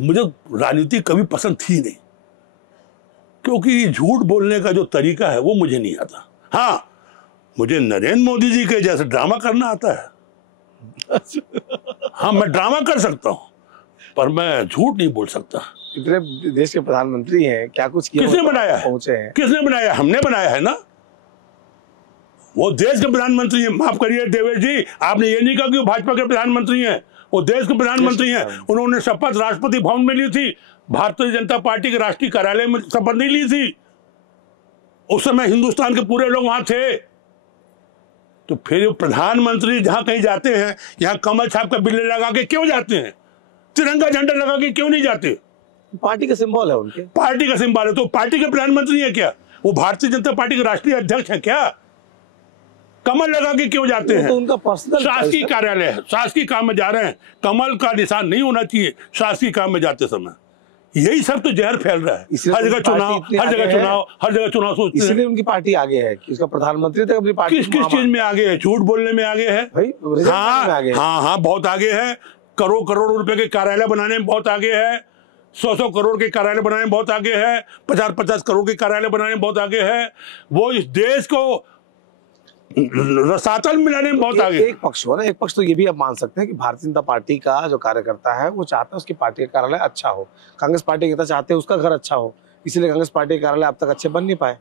मुझे राजनीति कभी पसंद थी नहीं, क्योंकि झूठ बोलने का जो तरीका है वो मुझे नहीं आता। हाँ, मुझे नरेंद्र मोदी जी के जैसे ड्रामा करना आता है। हाँ, मैं ड्रामा कर सकता हूँ पर मैं झूठ नहीं बोल सकता। इतने देश के प्रधानमंत्री हैं, क्या कुछ किया? किसने बनाया है? पहुंचे हैं किसने बनाया? हमने बनाया है ना। वो देश के प्रधानमंत्री हैं। माफ करिए देवेश जी, आपने ये नहीं कहा कि वो भाजपा के प्रधानमंत्री हैं, वो देश के प्रधानमंत्री हैं। उन्होंने शपथ राष्ट्रपति भवन में ली थी, भारतीय जनता पार्टी के राष्ट्रीय कार्यालय में शपथ नहीं ली थी। उस समय हिंदुस्तान के पूरे लोग वहां थे। तो फिर प्रधानमंत्री जहां कहीं जाते हैं, यहाँ कमल छाप का बिल्ले लगा के क्यों जाते हैं? तिरंगा झंडा लगा के क्यों नहीं जाते? पार्टी का सिंबल है उनके, पार्टी का सिंबल है। तो पार्टी के प्रधानमंत्री है क्या? वो भारतीय जनता पार्टी के राष्ट्रीय अध्यक्ष है क्या? कमल लगा के क्यों जाते हैं? तो उनका पर्सनल शासकीय कार्यालय है, शासकीय काम में जा रहे हैं, कमल का निशान नहीं होना चाहिए शासकीय काम में जाते समय। यही सब तो जहर फैल रहा है। हर जगह चुनाव, हर जगह चुनाव, हर जगह चुनाव सोचते हैं। इसलिए उनकी पार्टी आगे है कि उसका प्रधानमंत्री तक अपनी पार्टी किस चीज में आगे है? झूठ बोलने में आगे है भाई। हाँ, बहुत आगे है। करोड़ करोड़ रुपए के कार्यालय बनाने में बहुत आगे है। 100 करोड़ के कार्यालय बनाने में बहुत आगे है। 50 करोड़ के कार्यालय बनाने में बहुत आगे है। वो इस देश को रसातल मिलाने में बहुत आगे। एक पक्ष हो ना, एक पक्ष तो ये भी आप मान सकते हैं कि भारतीय जनता पार्टी का जो कार्यकर्ता है वो चाहता है उसकी पार्टी का कार्यालय अच्छा हो। कांग्रेस पार्टी के नेता चाहते हैं उसका घर अच्छा हो, इसलिए कांग्रेस पार्टी के कार्यालय अब तक अच्छे बन नहीं पाए।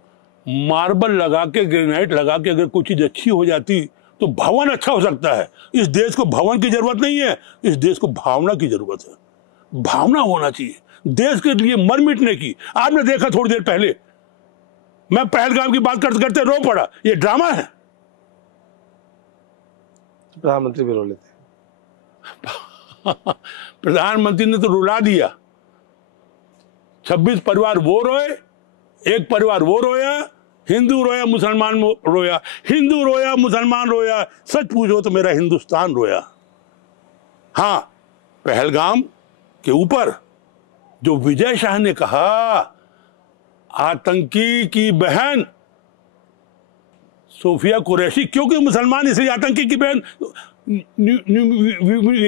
मार्बल लगा के, ग्रेनाइट लगा के अगर कोई चीज अच्छी हो जाती तो भवन अच्छा हो सकता है। इस देश को भवन की जरूरत नहीं है, इस देश को भावना की जरूरत है। भावना होना चाहिए देश के लिए मर मिटने की। आपने देखा थोड़ी देर पहले मैं पहलगाम की बात करते करते रो पड़ा, ये ड्रामा है। प्रधानमंत्री भी रो लेते हैं। प्रधानमंत्री ने तो रुला दिया। 26 परिवार वो रोए, एक परिवार वो रोया, हिंदू रोया, मुसलमान रोया, हिंदू रोया, मुसलमान रोया। सच पूछो तो मेरा हिंदुस्तान रोया। हाँ, पहलगाम के ऊपर जो विजय शाह ने कहा आतंकी की बहन सोफिया कुरैशी, क्योंकि मुसलमान इसलिए आतंकी की बहन,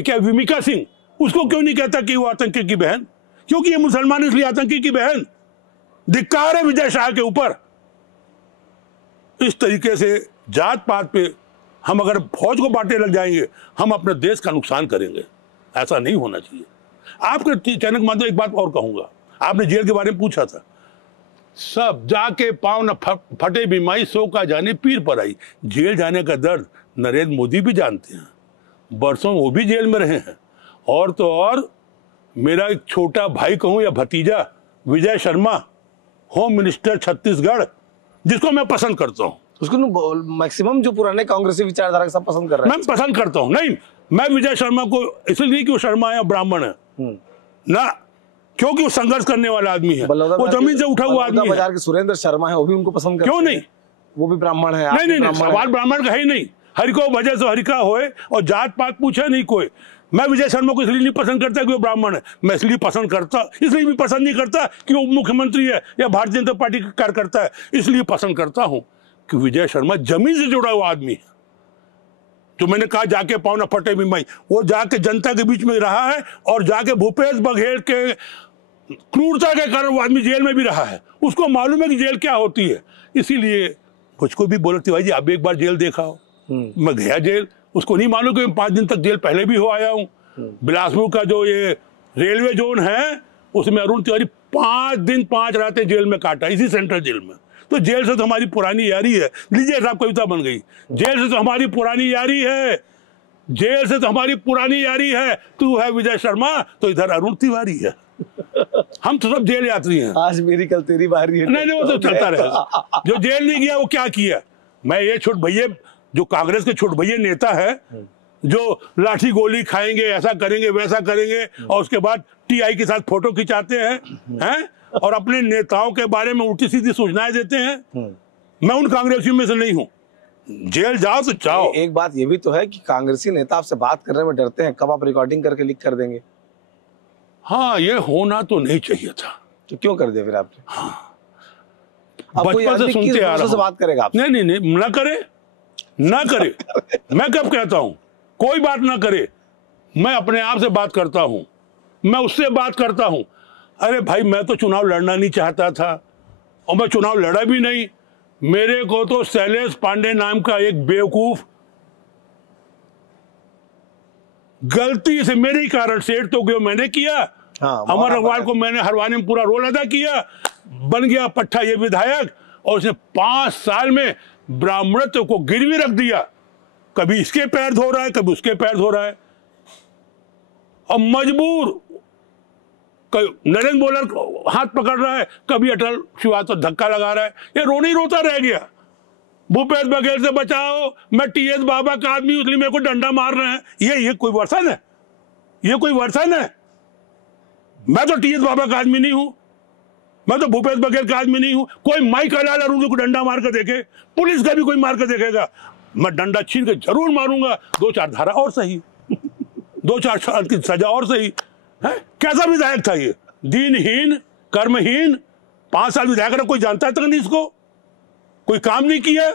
क्या विमिका सिंह, उसको क्यों नहीं कहता कि वो आतंकी की बहन? क्योंकि ये मुसलमान इसलिए आतंकी की बहन। धिक्कार है विजय शाह के ऊपर। इस तरीके से जात पात पे हम अगर फौज को बांटने लग जाएंगे हम अपने देश का नुकसान करेंगे। ऐसा नहीं होना चाहिए। आपके चैनल के माध्यम एक बात और कहूंगा, आपने जेल के बारे में पूछा था। सब जाके पाँव न फटे बीमाई, सो का जाने पीर पर आई। जेल जाने का दर्द नरेंद्र मोदी भी जानते हैं, बरसों वो भी जेल में रहे हैं। और तो और मेरा एक छोटा भाई कहूं या भतीजा विजय शर्मा, होम मिनिस्टर छत्तीसगढ़, जिसको मैं पसंद करता हूं, उसको मैक्सिमम जो पुराने कांग्रेसी विचारधारा के सब पसंद कर रहे हैं। मैं पसंद करता हूँ। नहीं, मैं विजय शर्मा को इसलिए नहीं कि वो शर्मा है ब्राह्मण है ना, क्योंकि वो संघर्ष करने वाला आदमी है, वो जमीन से उठा हुआ आदमी है। बाजार के सुरेंद्र शर्मा है, वो भी उनको पसंद करते हैं। क्यों नहीं, वो भी ब्राह्मण है। नहीं, सवाल ब्राह्मण का ही नहीं। हरि को वजह से हरि का होए और जात पात पूछे नहीं कोई। मैं विजय शर्मा को इसलिए नहीं पसंद करता कि वो ब्राह्मण है, मैं इसलिए भी पसंद नहीं करता कि वो मुख्यमंत्री है या भारतीय जनता पार्टी का कार्यकर्ता है। इसलिए पसंद करता हूं कि विजय शर्मा जमीन से जुड़ा हुआ आदमी है। जो मैंने कहा जाके पावना फटे भी मई, वो जाके जनता के बीच में रहा है और जाके भूपेश बघेल के क्रूरता के कारण वो आदमी जेल में भी रहा है। उसको मालूम है कि जेल क्या होती है। इसीलिए मुझको भी बोलते भाई जी आप एक बार जेल देखा हो। मैं गया जेल, उसको नहीं मालूम कि मैं 5 दिन तक जेल पहले भी हो आया हूँ। बिलासपुर का जो ये रेलवे जोन है उसमें अरुण तिवारी 5 दिन 5 रातें जेल में काटा, इसी सेंट्रल जेल में। तो जेल से तो हमारी पुरानी यारी है। लीजिए साहब, कविता बन गई। जेल से तो हमारी पुरानी यारी है, जेल से तो हमारी पुरानी यारी है। तू है विजय शर्मा तो इधर अरुण तिवारी है। हम तो सब जेल यात्री हैं। आज मेरी कल तेरी बारी है। नहीं, वो तो चलता रहेगा। जो जेल नहीं गया वो क्या किया। मैं ये छोट भैया, जो कांग्रेस के छोट भैया नेता है, जो लाठी गोली खाएंगे, ऐसा करेंगे वैसा करेंगे, और उसके बाद टीआई के साथ फोटो खिंचाते हैं और अपने नेताओं के बारे में उल्टी सीधी सूचनाएं देते हैं। मैं उन कांग्रेसियों में से नहीं हूं। जेल जाओ तो जाओ। एक बात ये भी तो है कि कांग्रेसी नेता आपसे बात करने में डरते हैं, कब आप रिकॉर्डिंग करके लीक कर देंगे। हाँ, ये होना तो नहीं चाहिए था। तो क्यों कर दिया फिर आपने? हाँ, बचपन से सुनते आ रहा हूं। बात करेगा आप? नहीं, ना करे। मैं कब कहता हूं कोई बात ना करे? मैं अपने आप से बात करता हूं, मैं उससे बात करता हूं। अरे भाई, मैं तो चुनाव लड़ना नहीं चाहता था और मैं चुनाव लड़ा भी नहीं। मेरे को तो शैलेश पांडे नाम का एक बेवकूफ गलती से मेरे ही कारण सेठ तो गयो मैंने किया। अमर अग्रवाल को मैंने हरवाने में पूरा रोल अदा किया, बन गया पट्टा ये विधायक, और उसने 5 साल में ब्राह्मणत्व को गिरवी रख दिया। कभी इसके पैर धो रहा है, कभी उसके पैर धो रहा है, और मजबूर नरेंद्र बोलर हाथ पकड़ रहा है, कभी अटल श्रीवास्तव धक्का लगा रहा है। ये रोनी रोता रह गया। भूपेश बघेल से बचाओ, मैं टीएस बाबा का आदमी, इसलिए मेरे को डंडा मार रहे हैं। ये कोई वर्षन है? ये कोई वर्षन है? मैं तो टीएस बाबा का आदमी नहीं हूं, मैं तो भूपेश बघेल का आदमी नहीं हूं। कोई माइक हलाल अरुण को डंडा मार कर देखे, पुलिस का भी कोई मार कर देखेगा, मैं डंडा छीन के जरूर मारूंगा। 2-4 धारा और सही, 2-4 साल की सजा और सही है। कैसा विधायक था ये? दीनहीन, कर्महीन, 5 साल विधायक रहा, कोई जानता तक नहीं इसको, कोई काम नहीं किया।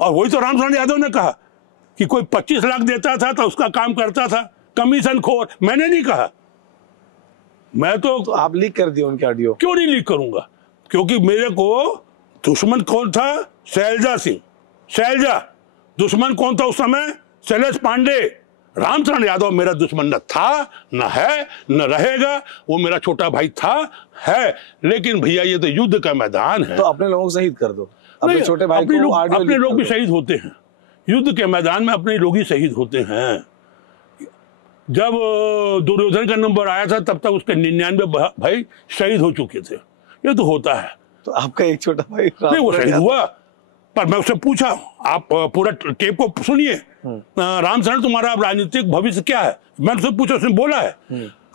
और वही तो रामचरण यादव ने कहा कि कोई 25 लाख देता था तो उसका काम करता था, कमीशन खोर। मैंने नहीं कहा। मैं तो आप लीक कर दिए उनके ऑडियो। क्यों नहीं लीक करूंगा? क्योंकि मेरे को दुश्मन कौन था? शैलजा सिंह, शैलजा। दुश्मन कौन था उस समय? शैलेश पांडे। रामचरण यादव मेरा दुश्मन न था, न है, न रहेगा। वो मेरा छोटा भाई था, है, लेकिन भैया ये तो युद्ध का मैदान है। तो अपने लोगों को शहीद कर दो। अपने छोटे भाई को अपने लोग भी शहीद होते हैं युद्ध के मैदान में, अपने लोग ही शहीद होते हैं। जब दुर्योधन का नंबर आया था तब तक उसके 99 भाई शहीद हो चुके थे। ये तो होता है। तो आपका एक छोटा भाई नहीं, वो शहीद हुआ, पर मैं उससे पूछा, आप पूरा टेप को सुनिए, रामचरण तुम्हारा राजनीतिक भविष्य क्या है? मैंने उससे पूछा, उसने बोला है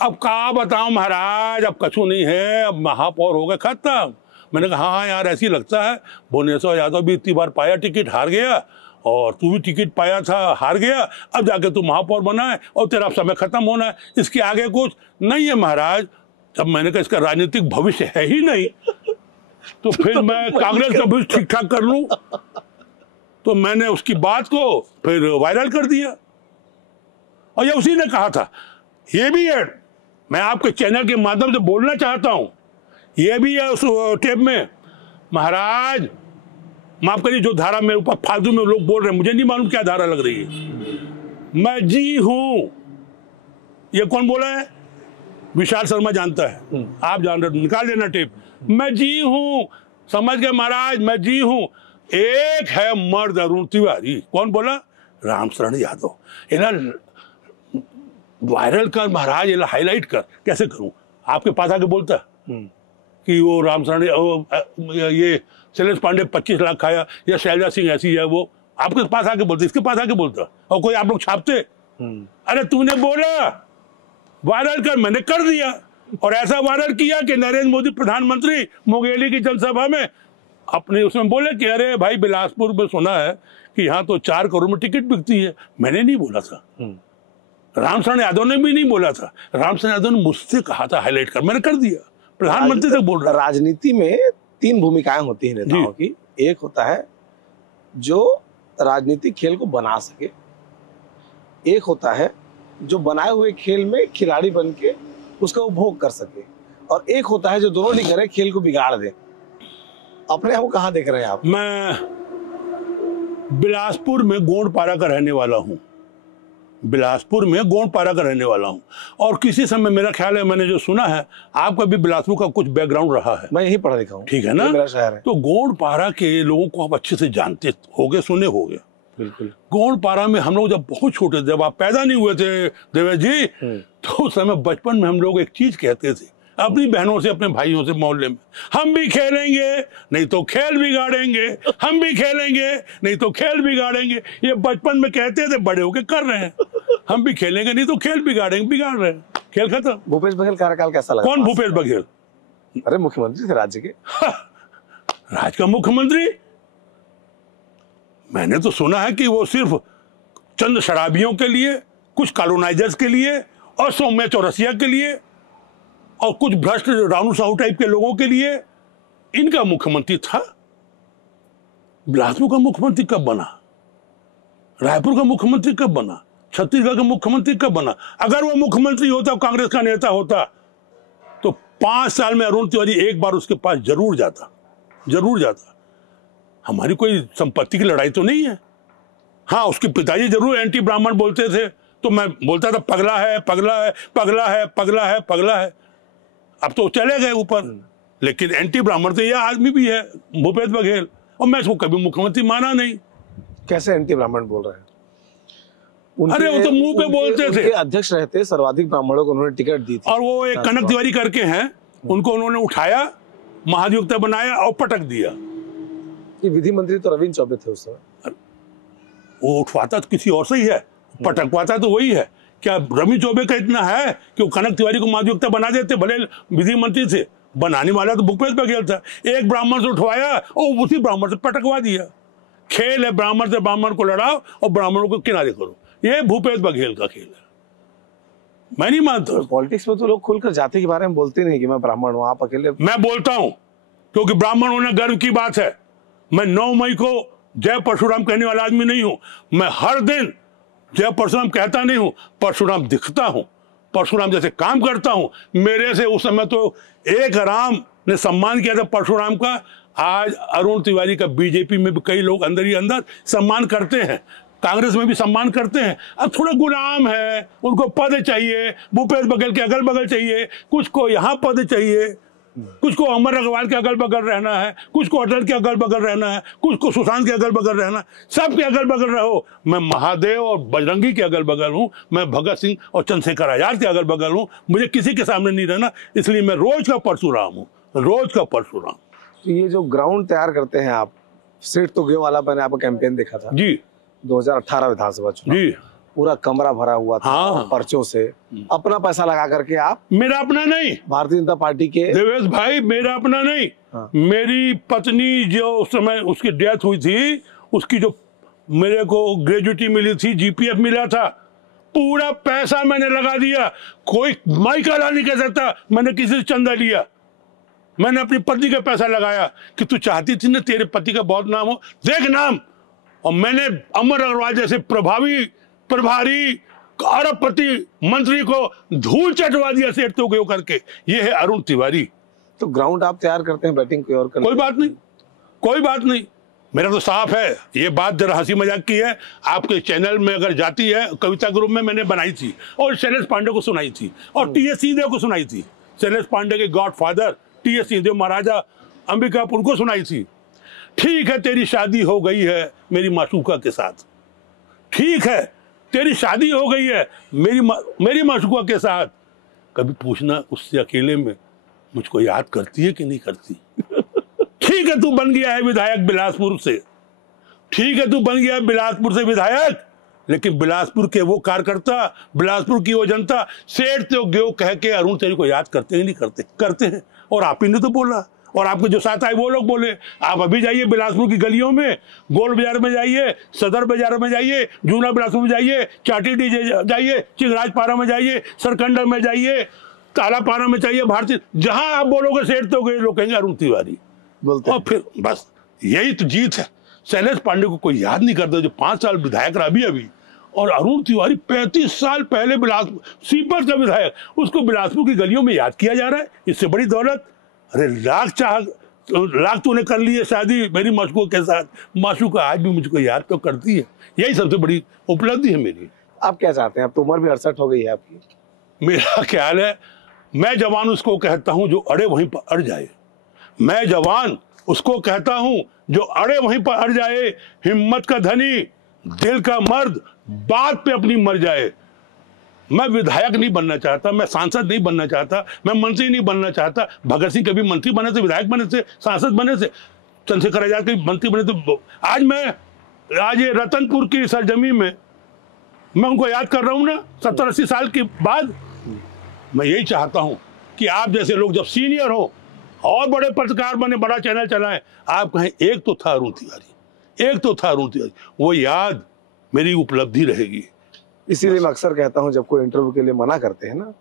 अब क्या बताऊं महाराज, अब कछु नहीं है, अब महापौर हो गए, खत्म। मैंने कहा हाँ यार, ऐसी लगता है। भुवनेश्वर यादव भी इतनी बार पाया टिकट, हार गया, और तू भी टिकट पाया था, हार गया, अब जाके तू महापौर बना है और तेरा समय खत्म होना है, इसके आगे कुछ नहीं है महाराज। जब मैंने कहा इसका राजनीतिक भविष्य है ही नहीं, तो फिर मैं कांग्रेस का भविष्य ठीक ठाक कर लूं, तो मैंने उसकी बात को फिर वायरल कर दिया। और ये उसी ने कहा था। ये भी है, मैं आपके चैनल के माध्यम से बोलना चाहता हूं, ये भी है उस टेप में, महाराज माफ करिए, जो धारा मेरे ऊपर फालतू में लोग बोल रहे हैं, मुझे नहीं मालूम क्या धारा लग रही है। मैं जी हूं, ये कौन बोला है? विशाल शर्मा जानता है, आप जान रहे, निकाल देना टेप। मैं जी हूं, समझ गए महाराज, मैं जी हूं। एक है मर्द अरुण तिवारी, कौन बोला? रामचरण यादव। वायरल कर महाराज, हाईलाइट कर। कैसे करूं? आपके पास आके बोलता कि वो रामचरण ये शैलेश पांडे 25 लाख खाया या शैलजा सिंह ऐसी है, वो आपके पास आके बोलते, इसके पास आके बोलता, और कोई आप लोग छापते? अरे तूने बोला वायरल कर, मैंने कर दिया, और ऐसा वायरल किया कि नरेंद्र मोदी प्रधानमंत्री मुंगेली की जनसभा में अपने उसमें बोले कि अरे भाई बिलासपुर में सुना है कि यहाँ तो 4 करोड़ में टिकट बिकती है। मैंने नहीं बोला था, रामचरण यादव ने भी नहीं बोला था, रामचरण यादव ने मुझसे कहा था हाईलाइट कर, मैंने कर दिया, प्रधानमंत्री तक बोल रहा। राजनीति में 3 भूमिकाएं होती हैं नेताओं की। एक होता है जो राजनीतिक खेल को बना सके, एक होता है जो बनाए हुए खेल में खिलाड़ी बन के उसका उपभोग कर सके, और एक होता है जो दोनों नहीं करे, खेल को बिगाड़ दे। अपने आप को कहाँ देख रहे हैं आप? मैं बिलासपुर में गोंडपारा का रहने वाला हूँ, बिलासपुर में गोंडपारा का रहने वाला हूँ, और किसी समय मेरा ख्याल है मैंने जो सुना है, आपका भी बिलासपुर का कुछ बैकग्राउंड रहा है। मैं यही पढ़ा लिखा हूँ, ठीक है ना, मेरा शहर है। तो गोंडपारा के लोगों को आप अच्छे से जानते होगे, सुने होगे। बिल्कुल। गोंडपारा में हम लोग जब बहुत छोटे थे, जब आप पैदा नहीं हुए थे देवेश जी, तो उस समय बचपन में हम लोग एक चीज कहते थे अपनी बहनों से, अपने भाइयों से मोहल्ले में, हम भी खेलेंगे नहीं तो खेल बिगाड़ेंगे, हम भी खेलेंगे नहीं तो खेल बिगाड़ेंगे। ये बचपन में कहते थे, बड़े होके कर रहे हैं, हम भी खेलेंगे नहीं तो खेल बिगाड़ेंगे, बिगाड़ रहे हैं, खेल खत्म। भूपेश बघेल कार्यकाल कैसा लगा? कौन भूपेश बघेल? अरे मुख्यमंत्री थे राज्य के। राज्य का मुख्यमंत्री? मैंने तो सुना है कि वो सिर्फ चंद शराबियों के लिए, कुछ कॉलोनाइजर्स के लिए, और सौम्य चौरसिया के लिए, और कुछ भ्रष्ट रानू साहू टाइप के लोगों के लिए इनका मुख्यमंत्री था। बिलासपुर का मुख्यमंत्री कब बना? रायपुर का मुख्यमंत्री कब बना? छत्तीसगढ़ का मुख्यमंत्री कब बना? अगर वो मुख्यमंत्री होता, कांग्रेस का नेता होता, तो 5 साल में अरुण तिवारी एक बार उसके पास जरूर जाता, जरूर जाता। हमारी कोई संपत्ति की लड़ाई तो नहीं है। हाँ, उसके पिताजी जरूर एंटी ब्राह्मण बोलते थे, तो मैं बोलता था पगला है, पगला है, पगला है, पगला है, पगला है। अब तो चले गए ऊपर, लेकिन एंटी ब्राह्मण तो यह आदमी भी है, भूपेश बघेल, और मैं इसको कभी मुख्यमंत्री माना नहीं। कैसे एंटी ब्राह्मण बोल रहे हैं? अरे वो तो मुंह पे बोलते थे। अध्यक्ष रहते, सर्वाधिक ब्राह्मणों को उन्होंने टिकट दी थी, और वो एक कनक तिवारी करके हैं, उनको उन्होंने उठाया, महाधिवक्ता बनाया और पटक दिया। विधि मंत्री तो रविंद्र चौबे थे उस समय। वो उठवाता तो किसी और से ही है, पटकवाता तो वही है। क्या रवि चौबे का इतना है कि वो कनक तिवारी को महाधिवक्ता बना देते, भले विधि मंत्री थे? बनाने वाला तो भूपेश बघेल था। एक ब्राह्मण से उठवाया और उसी ब्राह्मण से पटकवा दिया। खेल है, ब्राह्मण से ब्राह्मण को लड़ाओ और ब्राह्मणों को किनारे करो, ये भूपेश बघेल का खेल है। मैं नहीं मानता। पॉलिटिक्स में तो लोग खुलकर जाति के बारे में बोलते नहीं कि मैं ब्राह्मण हूँ, आप अकेले। मैं बोलता हूँ, क्योंकि ब्राह्मण होना गर्व की बात है। मैं 9 मई को जय परशुराम कहने वाला आदमी नहीं हूं। मैं हर दिन जय परशुराम कहता नहीं हूं, परशुराम दिखता हूं, परशुराम जैसे काम करता हूं। मेरे से उस समय तो एक राम ने सम्मान किया था परशुराम का। आज अरुण तिवारी का बीजेपी में भी कई लोग अंदर ही अंदर सम्मान करते हैं, कांग्रेस में भी सम्मान करते हैं। अब थोड़ा गुलाम है, उनको पद चाहिए, भूपेश बघेल के अगल बगल चाहिए, कुछ को यहाँ पद चाहिए, कुछ को अमर अग्रवाल के अगल बगल रहना है, कुछ को अटल के अगल बगल रहना है, कुछ को सुशांत के अगल बगल रहना, सबके अगल बगल रहो। मैं महादेव और बजरंगी के अगल बगल हूँ, मैं भगत सिंह और चंद्रशेखर आजाद के अगल बगल हूँ। मुझे किसी के सामने नहीं रहना, इसलिए मैं रोज का परशुराम हूँ, रोज का परशुराम। तो ये जो ग्राउंड तैयार करते हैं आप, सीट तो गे वाला, मैंने आपका कैंपेन देखा था जी, 2018 विधानसभा चुनाव जी, पूरा कमरा भरा हुआ था। हाँ। पर्चों से अपना पैसा लगा करके आप, मेरा अपना नहीं, भारतीय जनता पार्टी के देवेश भाई, मेरा अपना नहीं। हाँ। मेरी पत्नी जो उस समय उसकी डेथ हुई थी, उसकी जो मेरे को ग्रेजुएटी मिली थी, जीपीएफ मिला था, पूरा पैसा मैंने लगा दिया। कोई माइका ला नहीं कह सकता मैंने किसी से चंदा लिया। मैंने अपनी पत्नी का पैसा लगाया कि तू चाहती थी ना तेरे पति का बहुत नाम हो, देख नाम। और मैंने अमर अग्रवाल जैसे प्रभारी अरबपति मंत्री को धूल चटवा दिया सेठते हुए करके। ये है अरुण तिवारी। तो ग्राउंड आप तैयार करते हैं, बैटिंग कोई और करते कोई बात नहीं, कोई बात नहीं, मेरा तो साफ है। ये बात जरा हंसी मजाक की है, आपके चैनल में अगर जाती है, कविता ग्रुप में मैंने बनाई थी और शैलेश पांडे को सुनाई थी और टीएस सिंहदेव को सुनाई थी। शैलेश पांडे के गॉडफादर टीएस सिंहदेव, महाराजा अंबिकापुर, उनको सुनाई थी। ठीक है तेरी शादी हो गई है मेरी माशूका के साथ, ठीक है तेरी शादी हो गई है मेरी माशूका के साथ। कभी पूछना उससे अकेले में मुझको याद करती है कि नहीं करती? ठीक है, तू बन गया है विधायक बिलासपुर से, ठीक है, तू बन गया है बिलासपुर से विधायक, लेकिन बिलासपुर के वो कार्यकर्ता, बिलासपुर की वो जनता सेठ तो ग्यो कह के अरुण तेरी को याद करते ही नहीं करते? करते हैं। और आप ही ने तो बोला, और आपके जो साथ आए वो लोग बोले। आप अभी जाइए बिलासपुर की गलियों में, गोल बाजार में जाइए, सदर बाजार में जाइए, जूना बिलासपुर में जाइए, चाटी जाइए, चिंगराजपारा में जाइए, सरकंडा में जाइए, तालापाना में चाहिए, भारतीय, जहां आप बोलोगे सेठ तो गए, लोग कहेंगे अरुण तिवारी बोलते। और फिर बस यही तो जीत है। शैलेश पांडे को कोई याद नहीं करता जो 5 साल विधायक रहा अभी, और अरुण तिवारी 35 साल पहले बिलासपुर सीपत का विधायक, उसको बिलासपुर की गलियों में याद किया जा रहा है। इससे बड़ी दौलत, अरे लाख तूने कर ली है शादी मेरी माशूका के साथ, माशूका आज भी मुझको याद तो करती है। यही सबसे बड़ी उपलब्धि है मेरी। आप क्या चाहते हैं? अब तो उम्र भी 68 हो गई है आपकी। मेरा ख्याल है मैं जवान उसको कहता हूं जो अड़े वहीं पर अड़ जाए। मैं जवान उसको कहता हूं जो अड़े वहीं पर अड़ जाए, हिम्मत का धनी, दिल का मर्द, बात पे अपनी मर जाए। मैं विधायक नहीं बनना चाहता, मैं सांसद नहीं बनना चाहता, मैं मंत्री नहीं बनना चाहता। भगत सिंह कभी मंत्री बने थे, विधायक बने थे, सांसद बने थे, चंद्रशेखर आजाद कभी मंत्री बने थे। आज ये रतनपुर की सरजमी में मैं उनको याद कर रहा हूं ना 70-80 साल के बाद। मैं यही चाहता हूं कि आप जैसे लोग जब सीनियर हो और बड़े पत्रकार बने, बड़ा चैनल चलाएं, आप कहें एक तो था अरुण तिवारी, एक तो था अरुण तिवारी। वो याद मेरी उपलब्धि रहेगी। इसीलिए मैं अक्सर कहता हूं जब कोई इंटरव्यू के लिए मना करते हैं ना,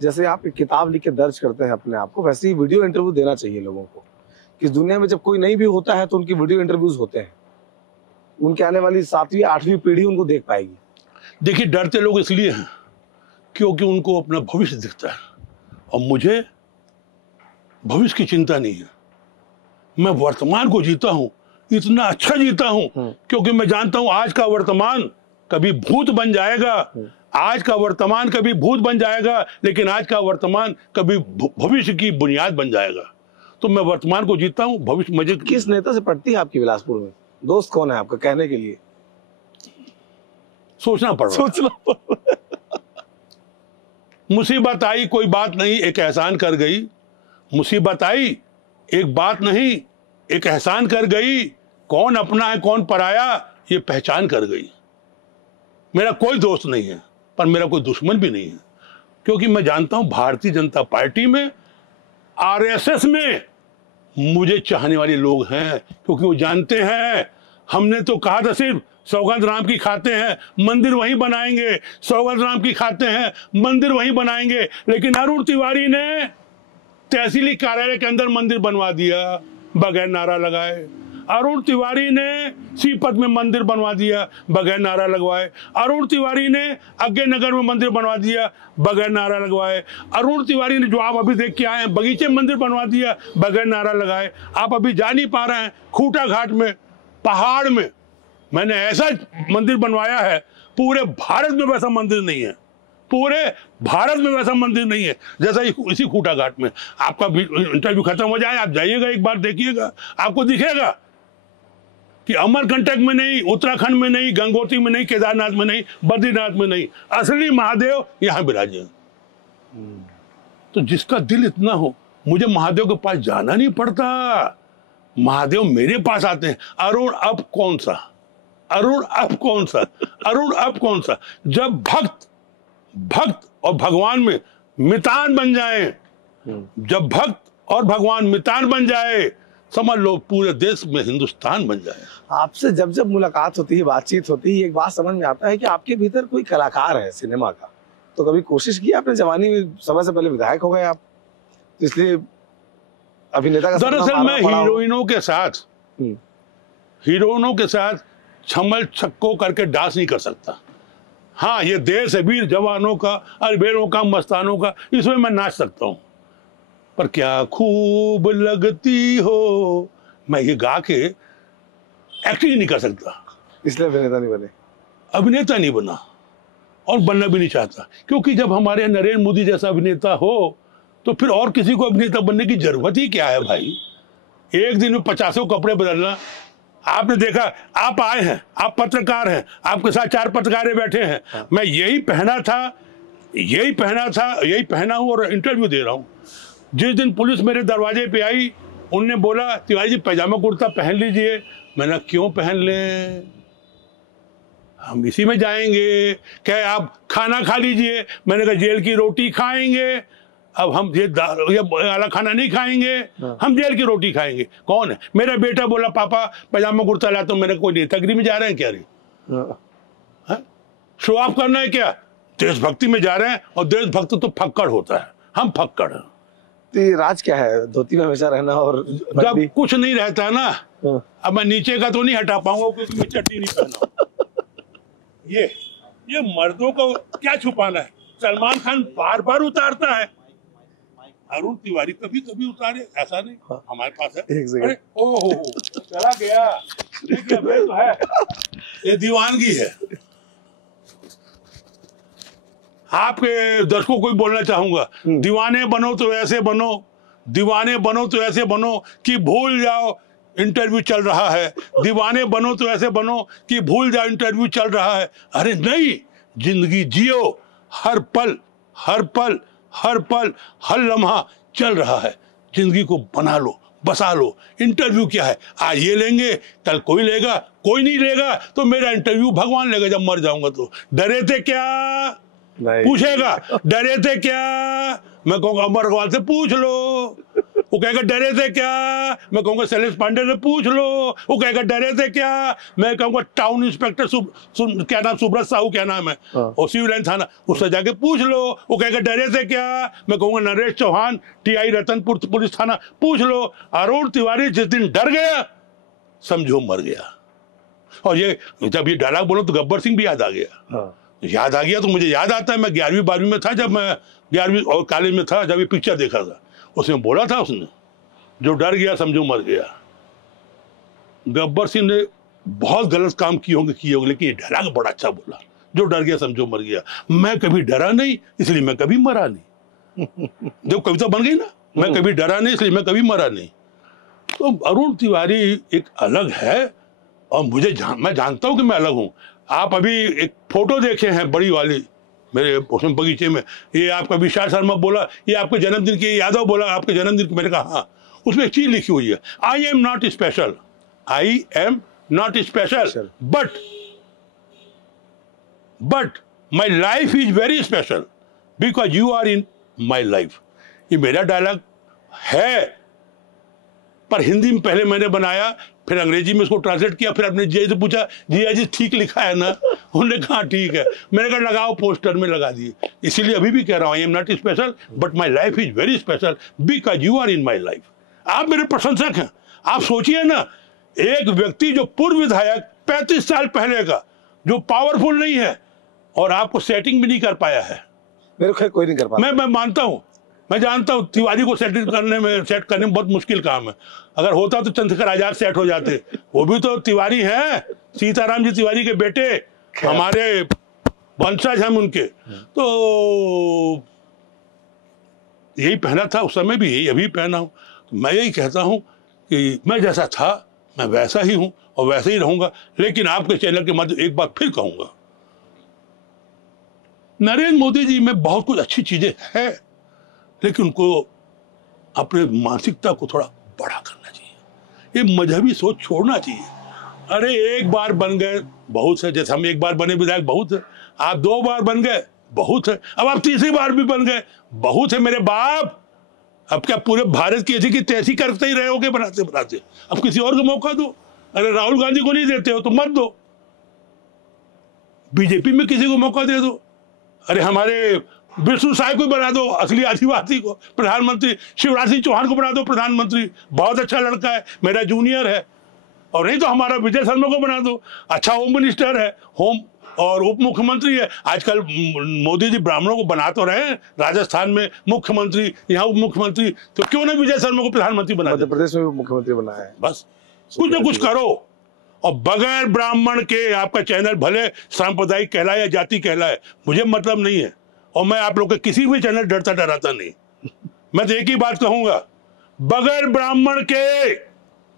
जैसे आप एक किताब लिख के दर्ज करते हैं अपने आप को, वैसे ही वीडियो इंटरव्यू देना चाहिए लोगों को। कि इस दुनिया में जब कोई नहीं भी होता है तो उनकी वीडियो इंटरव्यूज होते हैं, उनके आने वाली 7वीं 8वीं पीढ़ी उनको देख पाएगी। देखिए, डरते लोग इसलिए हैं क्योंकि उनको अपना भविष्य दिखता है, और मुझे भविष्य की चिंता नहीं है। मैं वर्तमान को जीता हूं, इतना अच्छा जीता हूं क्योंकि मैं जानता हूं आज का वर्तमान कभी भूत बन जाएगा, आज का वर्तमान कभी भूत बन जाएगा, लेकिन आज का वर्तमान कभी भविष्य की बुनियाद बन जाएगा। तो मैं वर्तमान को जीता हूं, भविष्य मुझे। किस नेता से पड़ती है आपकी बिलासपुर में? दोस्त कौन है आपका कहने के लिए? सोचना पड़ रहा है। मुसीबत आई कोई बात नहीं, एक एहसान कर गई। मुसीबत आई एक बात नहीं, एक एहसान कर गई। कौन अपना है कौन पराया ये पहचान कर गई। मेरा कोई दोस्त नहीं है, पर मेरा कोई दुश्मन भी नहीं है, क्योंकि मैं जानता हूं भारतीय जनता पार्टी में, आरएसएस में मुझे चाहने वाले लोग हैं, क्योंकि वो जानते हैं हमने तो कहा था सिर्फ सौगंध राम की खाते हैं, मंदिर वहीं बनाएंगे, सौगंध राम की खाते हैं, मंदिर वहीं बनाएंगे, लेकिन अरुण तिवारी ने तहसीली कार्यालय के अंदर मंदिर बनवा दिया बगैर नारा लगाए। अरुण तिवारी ने सीपत में मंदिर बनवा दिया बगैर नारा लगवाए। अरुण तिवारी ने अज्ञे नगर में मंदिर बनवा दिया बगैर नारा लगवाए। अरुण तिवारी ने, जो आप अभी देख के आए हैं, बगीचे मंदिर बनवा दिया बगैर नारा लगाए। आप अभी जा नहीं पा रहे हैं, खूटा घाट में, पहाड़ में मैंने ऐसा मंदिर बनवाया है, पूरे भारत में वैसा मंदिर नहीं है, पूरे भारत में वैसा मंदिर नहीं है जैसा इसी खूटा घाट में। आपका इंटरव्यू खत्म हो जाए, आप जाइएगा एक बार देखिएगा, आपको दिखेगा कि अमरकंटक में नहीं, उत्तराखंड में नहीं, गंगोत्री में नहीं, केदारनाथ में नहीं, बद्रीनाथ में नहीं, असली महादेव यहाँ विराजे। तो जिसका दिल इतना हो, मुझे महादेव के पास जाना नहीं पड़ता, महादेव मेरे पास आते हैं। अरुण अब कौन सा, अरुण अब कौन सा, अरुण अब कौन सा? जब भक्त और भगवान में मितान बन जाए, जब भक्त और भगवान मितान बन जाए, समझ लो पूरे देश में हिंदुस्तान बन जाए। आपसे जब जब मुलाकात होती है, बातचीत होती है, एक बात समझ में आता है कि आपके भीतर कोई कलाकार है सिनेमा का। तो कभी कोशिश की आपने? जवानी में समय से पहले विधायक हो गए आप, तो इसलिए अभिनेता का दरअसल मैं हीरोइनों के साथ छमल छक्को करके डांस नहीं कर सकता। हाँ, ये देश है वीर जवानों का, अरबेरों का, मस्तानों का, इसमें मैं नाच सकता हूँ, पर क्या खूब लगती हो, मैं ये गा के एक्टिंग नहीं कर सकता। इसलिए अभिनेता नहीं बना और बनना भी नहीं चाहता, क्योंकि जब हमारे नरेंद्र मोदी जैसा अभिनेता हो तो फिर और किसी को अभिनेता बनने की जरूरत ही क्या है भाई? एक दिन में 50 कपड़े बदलना। आपने देखा, आप आए हैं, आप पत्रकार हैं, आपके साथ 4 पत्रकारें बैठे हैं, मैं यही पहना था, यही पहना हूं और इंटरव्यू दे रहा हूं। जिस दिन पुलिस मेरे दरवाजे पे आई, उनने बोला तिवारी जी पैजामा कुर्ता पहन लीजिए। मैंने क्यों पहन लें, हम इसी में जाएंगे। क्या आप खाना खा लीजिए। मैंने कहा जेल की रोटी खाएंगे, अब हम ये वाला खाना नहीं खाएंगे, हम जेल की रोटी खाएंगे। कौन है? मेरा बेटा बोला पापा पैजामा कुर्ता लाता हूं। मैंने कोई नेतागिरी में जा रहे हैं क्या रे? शो ऑफ करना है क्या? देशभक्ति में जा रहे हैं, और देशभक्त तो फक्कड़ होता है, हम फक्कड़ हैं। तो ये राज क्या है, धोती में हमेशा रहना? और जब कुछ नहीं रहता है ना, अब मैं नीचे का तो नहीं हटा पाऊंगा क्योंकि मैं चड्डी नहीं पहना। ये मर्दों को क्या छुपाना है? सलमान खान बार बार उतारता है, अरुण तिवारी कभी कभी उतारे, ऐसा नहीं। हमारे पास है। अरे ओहो चला गया, तो है, ये दीवानगी है। आपके दर्शकों को भी बोलना चाहूंगा, दीवाने बनो तो ऐसे बनो, दीवाने बनो तो ऐसे बनो कि भूल जाओ इंटरव्यू चल रहा है, दीवाने बनो तो ऐसे बनो कि भूल जाओ इंटरव्यू चल रहा है। अरे नहीं, जिंदगी जियो, हर पल हर पल हर पल हर लम्हा चल रहा है, जिंदगी को बना लो, बसा लो। इंटरव्यू क्या है, आज ये लेंगे कल कोई लेगा, कोई नहीं लेगा तो मेरा इंटरव्यू भगवान लेगा जब मर जाऊंगा तो। डरे थे क्या पूछेगा, डरे थे क्या? मैं कहूंगा अमर अग्रवाल से पूछ लो। वो कहेगा डरे थे क्या? मैं कहूंगा शैलेश पांडे से पूछ लो। वो कहेगा डरे थे क्या? मैं कहूंगा टाउन इंस्पेक्टर क्या नाम, सुब्रत साहू क्या नाम है, और सिविल लाइन थाना, उससे जाके पूछ लो। वो कहेगा डरे थे क्या? मैं कहूंगा नरेश चौहान टीआई रतनपुर पुलिस थाना, पूछ लो। अरुण तिवारी जिस दिन डर गया समझो मर गया। और ये जब ये डायलॉग बोलो तो गब्बर सिंह भी याद आ गया। याद आ गया तो मुझे याद आता है, मैं 11वीं 12वीं में था, जब मैं 11वीं और कॉलेज में था, जब ये पिक्चर देखा था, उसमें बोला था उसने, जो डर गया समझो मर गया। गब्बर सिंह ने बहुत गलत काम किए होंगे, लेकिन ये डायलॉग बड़ा अच्छा बोला, जो डर गया समझो मर गया। मैं कभी डरा नहीं इसलिए मैं कभी मरा नहीं। जब कविता बन गई ना, मैं कभी डरा नहीं इसलिए मैं कभी मरा नहीं। तो अरुण तिवारी एक अलग है, और मैं जानता हूं कि मैं अलग हूं। आप अभी एक फोटो देखे हैं बड़ी वाली मेरे उसमें बगीचे में, ये आपका विशाल शर्मा बोला ये आपके जन्मदिन की, यादव बोला आपके जन्मदिन की। मैंने कहा हाँ, उसमें एक चीज लिखी हुई है, I am not special, I am not special but my life is very special because you are in my life. ये मेरा डायलॉग है, पर हिंदी में पहले मैंने बनाया, फिर अंग्रेजी में इसको ट्रांसलेट किया, फिर अपने जी से पूछा जिया जी ठीक लिखा है ना? उन्होंने कहा ठीक है। मैंने कहा लगाओ, पोस्टर में लगा दिए। इसीलिए अभी भी कह रहा हूं, I am not special but my life is very special because you are in my life. आप मेरे प्रशंसक हैं। आप सोचिए ना, एक व्यक्ति जो पूर्व विधायक 35 साल पहले का, जो पावरफुल नहीं है और आपको सेटिंग भी नहीं कर पाया है। मेरे को कोई नहीं कर पाया। मैं मानता हूं, मैं जानता हूं तिवारी को सेट करने में बहुत मुश्किल काम है। अगर होता तो चंद्रशेखर आजाद सेट हो जाते, वो भी तो तिवारी हैं, सीताराम जी तिवारी के बेटे, हमारे वंशज हम उनके। तो यही पहना था उस समय भी, यही अभी पहना हूं। तो मैं यही कहता हूं कि मैं जैसा था मैं वैसा ही हूं और वैसे ही रहूंगा। लेकिन आपके चैनल के माध्यम एक बार फिर कहूंगा, नरेंद्र मोदी जी में बहुत कुछ अच्छी चीजें हैं, लेकिन उनको अपने मानसिकता को थोड़ा बड़ा करना चाहिए, ये मजहबी सोच छोड़ना चाहिए। अरे एक बार बन गए बहुत है, जैसे हम एक बार बने विधायक बहुत है, आप 2 बार बन गए बहुत है, अब आप 3री बार भी बन गए बहुत है मेरे बाप। अब क्या पूरे भारत की ऐसी की तैसी करते ही रहे होगे बनाते बनाते, अब किसी और को मौका दो। अरे राहुल गांधी को नहीं देते हो तो मत दो, बीजेपी में किसी को मौका दे दो। अरे हमारे विष्णु साय को बना दो असली आदिवासी को प्रधानमंत्री, शिवराज सिंह चौहान को बना दो प्रधानमंत्री, बहुत अच्छा लड़का है, मेरा जूनियर है। और नहीं तो हमारा विजय शर्मा को बना दो, अच्छा होम मिनिस्टर है, होम और उप मुख्यमंत्री है। आजकल मोदी जी ब्राह्मणों को बना तो रहे हैं, राजस्थान में मुख्यमंत्री, यहाँ उप मुख्यमंत्री, तो क्यों ना विजय शर्मा को प्रधानमंत्री बना? मध्य प्रदेश में भी मुख्यमंत्री बना है। बस कुछ ना कुछ करो। और बगैर ब्राह्मण के आपका चैनल भले सांप्रदायिक कहलाए या जाति कहलाए, मुझे मतलब नहीं है, और मैं आप लोग के किसी भी चैनल डरता डराता नहीं। मैं तो एक ही बात कहूंगा, बगैर ब्राह्मण के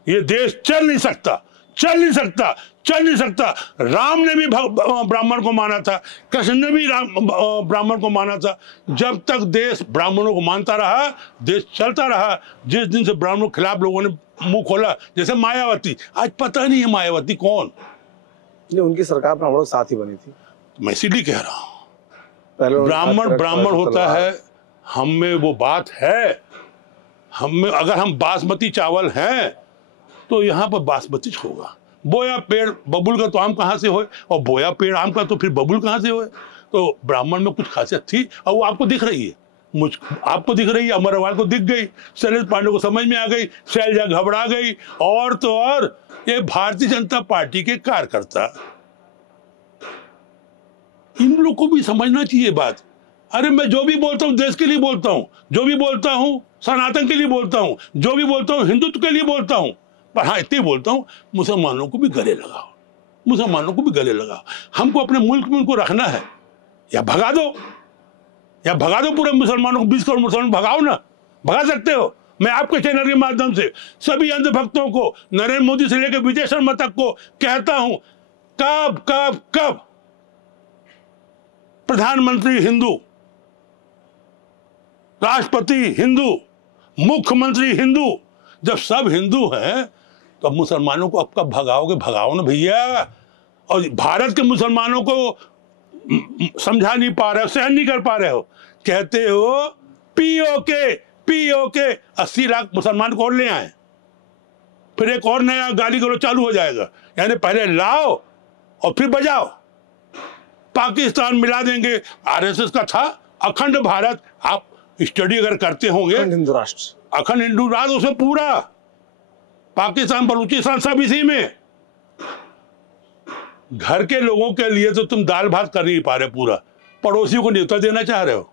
ये देश चल नहीं सकता। चल नहीं सकता। राम ने भी ब्राह्मण को माना था, कृष्ण ने भी ब्राह्मण को माना था। जब तक देश ब्राह्मणों को मानता रहा, देश चलता रहा। जिस दिन से ब्राह्मणों के खिलाफ लोगों ने मुंह खोला, जैसे मायावती, आज पता नहीं है मायावती कौन। उनकी सरकार ब्राह्मणों के साथ ही बनी थी। मैं इसीलिए कह रहा हूँ, ब्राह्मण होता है, हम में वो बात है। हम में अगर हम बासमती चावल हैं तो यहाँ पर बासमती होगा। बोया पेड़ बबुल का तो आम कहाँ से होए, और बोया पेड़ आम का तो फिर बबुल कहाँ से होए। तो ब्राह्मण में कुछ खासियत थी और वो आपको दिख रही है, आपको दिख रही है, अमर अग्रवाल को दिख गई, शैलेश पांडे को समझ में आ गई, शैलजा घबरा गई। और तो और ये भारतीय जनता पार्टी के कार्यकर्ता, इन लोग को भी समझना चाहिए बात। अरे मैं जो भी बोलता हूँ देश के लिए बोलता हूँ, जो भी बोलता हूँ सनातन के लिए बोलता हूँ, जो भी बोलता हूँ हिंदुत्व के लिए बोलता हूँ। पर हाँ इतने बोलता हूँ, मुसलमानों को भी गले लगाओ, मुसलमानों को भी गले लगाओ। हमको अपने मुल्क में उनको रखना है, या भगा दो पूरे मुसलमानों को, 20 करोड़ मुसलमान भगाओ ना, भगा सकते हो। मैं आपके चैनल के माध्यम से सभी अंधभक्तों को, नरेंद्र मोदी से लेकर विजय शर्मा तक को कहता हूं, कब प्रधानमंत्री हिंदू, राष्ट्रपति हिंदू, मुख्यमंत्री हिंदू, जब सब हिंदू हैं तो अब मुसलमानों को अब कब भगाओगे? भगाओ ना भैया। और भारत के मुसलमानों को समझा नहीं पा रहे हो, सहन नहीं कर पा रहे हो। कहते हो पीओके 80 लाख मुसलमान को और ले आए, फिर एक और नया गाली गलौज चालू हो जाएगा। यानी पहले लाओ और फिर बजाओ। पाकिस्तान मिला देंगे, आरएसएस का था अखंड भारत। आप स्टडी अगर करते होंगे, हिंदू राष्ट्र, अखंड हिंदू राष्ट्र, उसमें पूरा पाकिस्तान बलूचिस्तान सब इसी में। घर के लोगों के लिए तो तुम दाल भात कर नहीं पा रहे, पूरा पड़ोसियों को न्योता देना चाह रहे हो।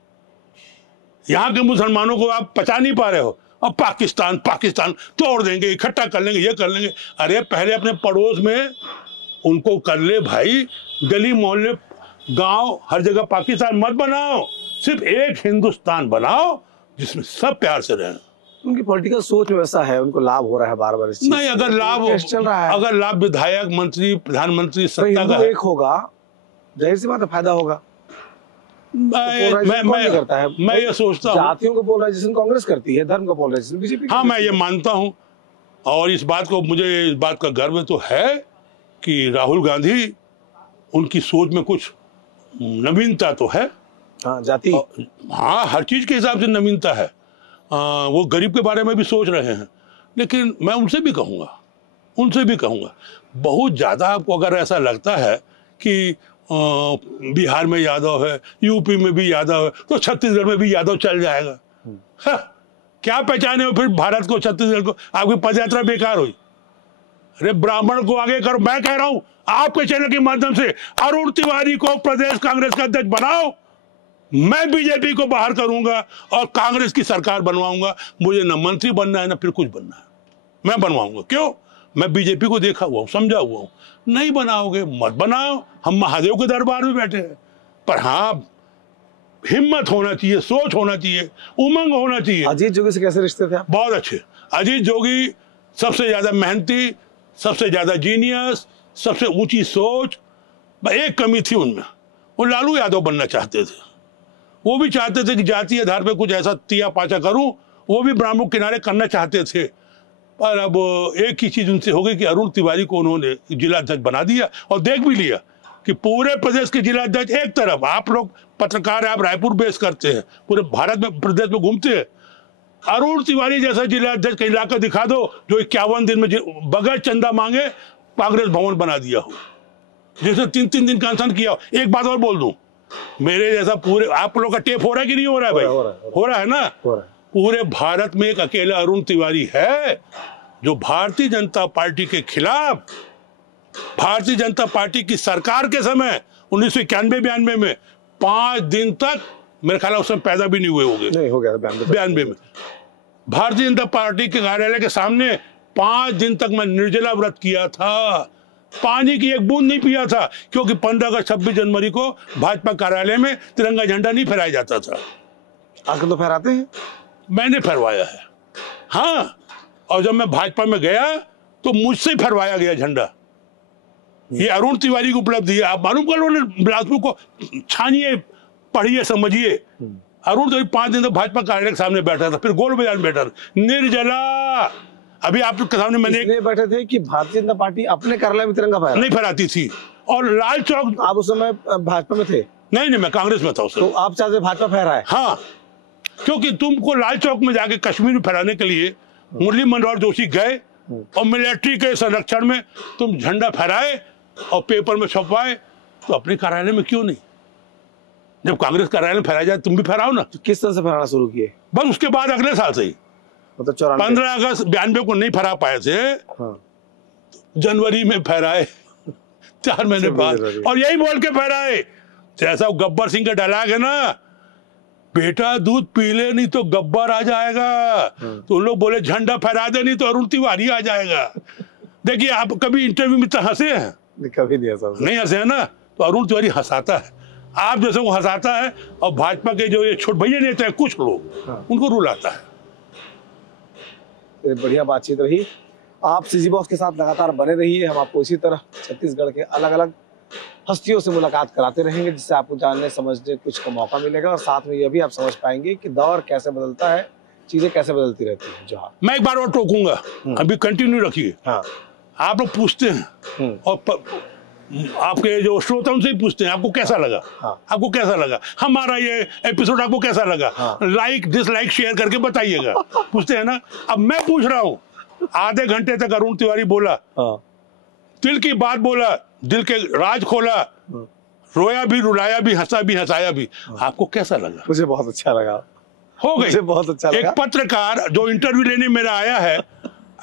यहाँ के मुसलमानों को आप पचा नहीं पा रहे हो। अब पाकिस्तान तोड़ देंगे, इकट्ठा कर लेंगे, ये कर लेंगे। अरे पहले अपने पड़ोस में उनको कर ले भाई। गली मोहल्ले गांव हर जगह पाकिस्तान मत बनाओ, सिर्फ एक हिंदुस्तान बनाओ जिसमें सब प्यार से रहें। उनकी पॉलिटिकल सोच में वैसा है, उनको लाभ हो रहा है बार बार। नहीं, अगर लाभ चल रहा है, अगर लाभ विधायक, मंत्री, प्रधानमंत्री, सत्ता का एक होगा, जाहिर सी बात है फायदा होगा। मैं ये सोचता हूँ, जातियों को पोलराइजेशन कांग्रेस करती है, धर्म का पोलराइजेशन बीजेपी। हाँ, मैं ये मानता हूँ और इस बात को, मुझे इस बात का गर्व तो है कि राहुल गांधी, उनकी सोच में कुछ नवीनता तो है। हाँ, जाति, हाँ, हर चीज के हिसाब से नवीनता है। वो गरीब के बारे में भी सोच रहे हैं। लेकिन मैं उनसे भी कहूँगा बहुत ज़्यादा आपको अगर ऐसा लगता है कि बिहार में यादव है, यूपी में भी यादव है, तो छत्तीसगढ़ में भी यादव चल जाएगा। क्या पहचाने हो फिर भारत को, छत्तीसगढ़ को? आपकी पदयात्रा बेकार हुई। अरे ब्राह्मण को आगे करो। मैं कह रहा हूं आपके चैनल के माध्यम से, अरुण तिवारी को प्रदेश कांग्रेस का अध्यक्ष बनाओ। मैं बीजेपी को बाहर करूंगा और कांग्रेस की सरकार बनवाऊंगा। मुझे न मंत्री बनना है न फिर कुछ बनना है, मैं बनवाऊंगा। क्यों? मैं बीजेपी को देखा हुआ हूं, समझा हुआ हूं। नहीं बनाओगे मत बनाओ, हम महादेव के दरबार में बैठे हैं। पर हाँ, हिम्मत होना चाहिए, सोच होना चाहिए, उमंग होना चाहिए। अजीत जोगी से कैसे रिश्ते थे आप? बहुत अच्छे। अजीत जोगी सबसे ज्यादा मेहनती, सबसे ज्यादा जीनियस, सबसे ऊंची सोच। एक कमी थी उनमें, वो लालू यादव बनना चाहते थे। वो भी चाहते थे कि जातीय आधार पर कुछ ऐसा तिया पाचा करूं, वो भी ब्राह्मण किनारे करना चाहते थे। पर अब एक ही चीज उनसे हो गई कि अरुण तिवारी को उन्होंने जिला अध्यक्ष बना दिया। और देख भी लिया कि पूरे प्रदेश के जिला अध्यक्ष, एक तरफ आप लोग पत्रकार हैं, आप रायपुर बेस करते हैं, पूरे भारत में प्रदेश में घूमते हैं, अरुण तिवारी जैसा जिला अध्यक्ष का इलाका दिखा दो जो 51 दिन में बगैर चंदा मांगे कांग्रेस भवन बना दिया हो, जिसने 3-3 दिन का अनशन किया हो। एक बात और बोल दूं, मेरे जैसा पूरे, आप लोग का टेप हो रहा है कि नहीं हो रहा है भाई? हो रहा है ना? पूरे भारत में एक अकेला अरुण तिवारी है जो भारतीय जनता पार्टी के खिलाफ, भारतीय जनता पार्टी की सरकार के समय 1991-92 में 5 दिन तक, मेरे ख्याल उस समय पैदा भी नहीं हुए होंगे, नहीं हो गया 92 में, भारतीय जनता पार्टी के कार्यालय के सामने 5 दिन तक मैं निर्जला व्रत किया था। पानी की एक बूंद नहीं पिया था, क्योंकि 15 अगस्त 26 जनवरी को भाजपा कार्यालय में तिरंगा झंडा नहीं फहराया जाता था। आजकल तो फहराते हैं, मैंने फहरवाया है। हाँ, और जब मैं भाजपा में गया तो मुझसे फहरवाया गया झंडा। ये अरुण तिवारी की उपलब्धि है। आप मालूम कर लो, बिलासपुर को छानिए, पढ़िए, समझिए। अरुण तिवारी 5 दिन तक भाजपा कार्यालय के सामने बैठा था, फिर गोल बाजार में बैठा था, निर्जला। अभी आपके सामने मैंने इसलिए बैठे थे कि भारतीय जनता पार्टी अपने कार्यालय में तिरंगा फहरा नहीं फहराती थी। और लाल चौक, आप उस समय भाजपा में थे? नहीं, मैं कांग्रेस में था उस समय। तो आप चाहते भाजपा फहराए? हाँ, क्योंकि तुमको लाल चौक में जाके कश्मीर में फहराने के लिए मुरली मनोहर जोशी गए और मिलिट्री के संरक्षण में तुम झंडा फहराए और पेपर में छपवाए, तो अपने कार्यालय में क्यों नहीं? जब कांग्रेस कार्यालय में फहराया जाए तुम भी फहराओ ना। तो किस तरह से फहराना शुरू किए? बस उसके बाद अगले साल से ही, मतलब 94 15 अगस्त 92 को नहीं फहरा पाए थे, जनवरी में फहराए 4 महीने बाद, और यही बोल के फहराए। जैसा गब्बर सिंह का डायलॉग है ना, बेटा दूध पी ले नहीं तो गब्बर आ जाएगा। तो उन लोग बोले झंडा फहरा दे नहीं तो अरुण तिवारी आ जाएगा। देखिए, आप कभी इंटरव्यू में तो हंसे हैं? कभी नहीं हंसा। नहीं हंसे है ना? तो अरुण तिवारी हंसाता है, आप जैसे वो हंसाता है। और भाजपा के जो ये छोट भैया नेता है कुछ लोग, उनको रुलाता है। बढ़िया बातचीत रही। आप सीजी बॉक्स के साथ लगातार बने रहिए। हम आपको इसी तरह छत्तीसगढ़ के अलग अलग हस्तियों से मुलाकात कराते रहेंगे, जिससे आपको जानने समझने कुछ का मौका मिलेगा, और साथ में यह भी आप समझ पाएंगे कि दौर कैसे बदलता है, चीजें कैसे बदलती रहती है। जहाँ मैं एक बार और टोकूंगा, अभी कंटिन्यू रखिए। हाँ, आप लोग पूछते हैं और आपके जो श्रोता उनसे ही पूछते हैं आपको कैसा लगा। हाँ। आपको कैसा लगा हमारा ये एपिसोड, आपको कैसा लगा? हाँ। लाइक डिसलाइक शेयर करके बताइएगा। पूछते हैं ना। अब मैं पूछ रहा हूँ, आधे घंटे तक अरुण तिवारी बोला, दिल की बात बोला, दिल के राज खोला, रोया भी, रुलाया भी, हंसा भी, हंसाया भी। आपको कैसा लगा? मुझे बहुत अच्छा लगा। हो गई। मुझे बहुत अच्छा लगा। एक पत्रकार जो इंटरव्यू लेने मेरा आया है,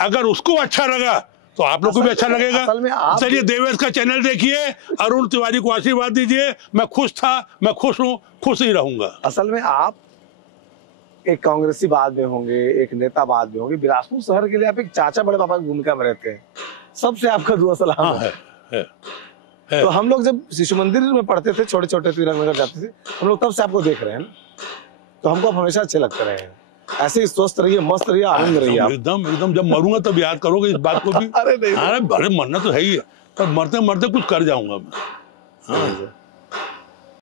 अगर उसको अच्छा लगा तो आप लोग को भी अच्छा लगेगा। असल में आप चलिए देवेश का चैनल देखिए, अरुण तिवारी को आशीर्वाद दीजिए। मैं खुश था, मैं खुश हूँ, खुश ही रहूंगा। असल में आप एक कांग्रेसी बाद में होंगे, एक नेता बाद में होंगे। बिलासपुर शहर के लिए आप एक चाचा बड़े पापा की भूमिका में रहते हैं। सबसे आपका दुआ सलाम है। तो हम लोग जब शिशु मंदिर में पढ़ते थे, छोटे छोटे तिरंगा जाते थे, हम लोग तब से आपको देख रहे हैं, तो हमको हमेशा अच्छे लगते रहे हैं। ऐसे ही स्वस्थ रहिए, मस्त रहिए, आनंद रहिए। एकदम एकदम, जब मरूंगा तब याद करोगे इस बात को भी। अरे नहीं, अरे मरना तो है ही है, पर मरते मरते कुछ कर जाऊंगा मैं। हाँ।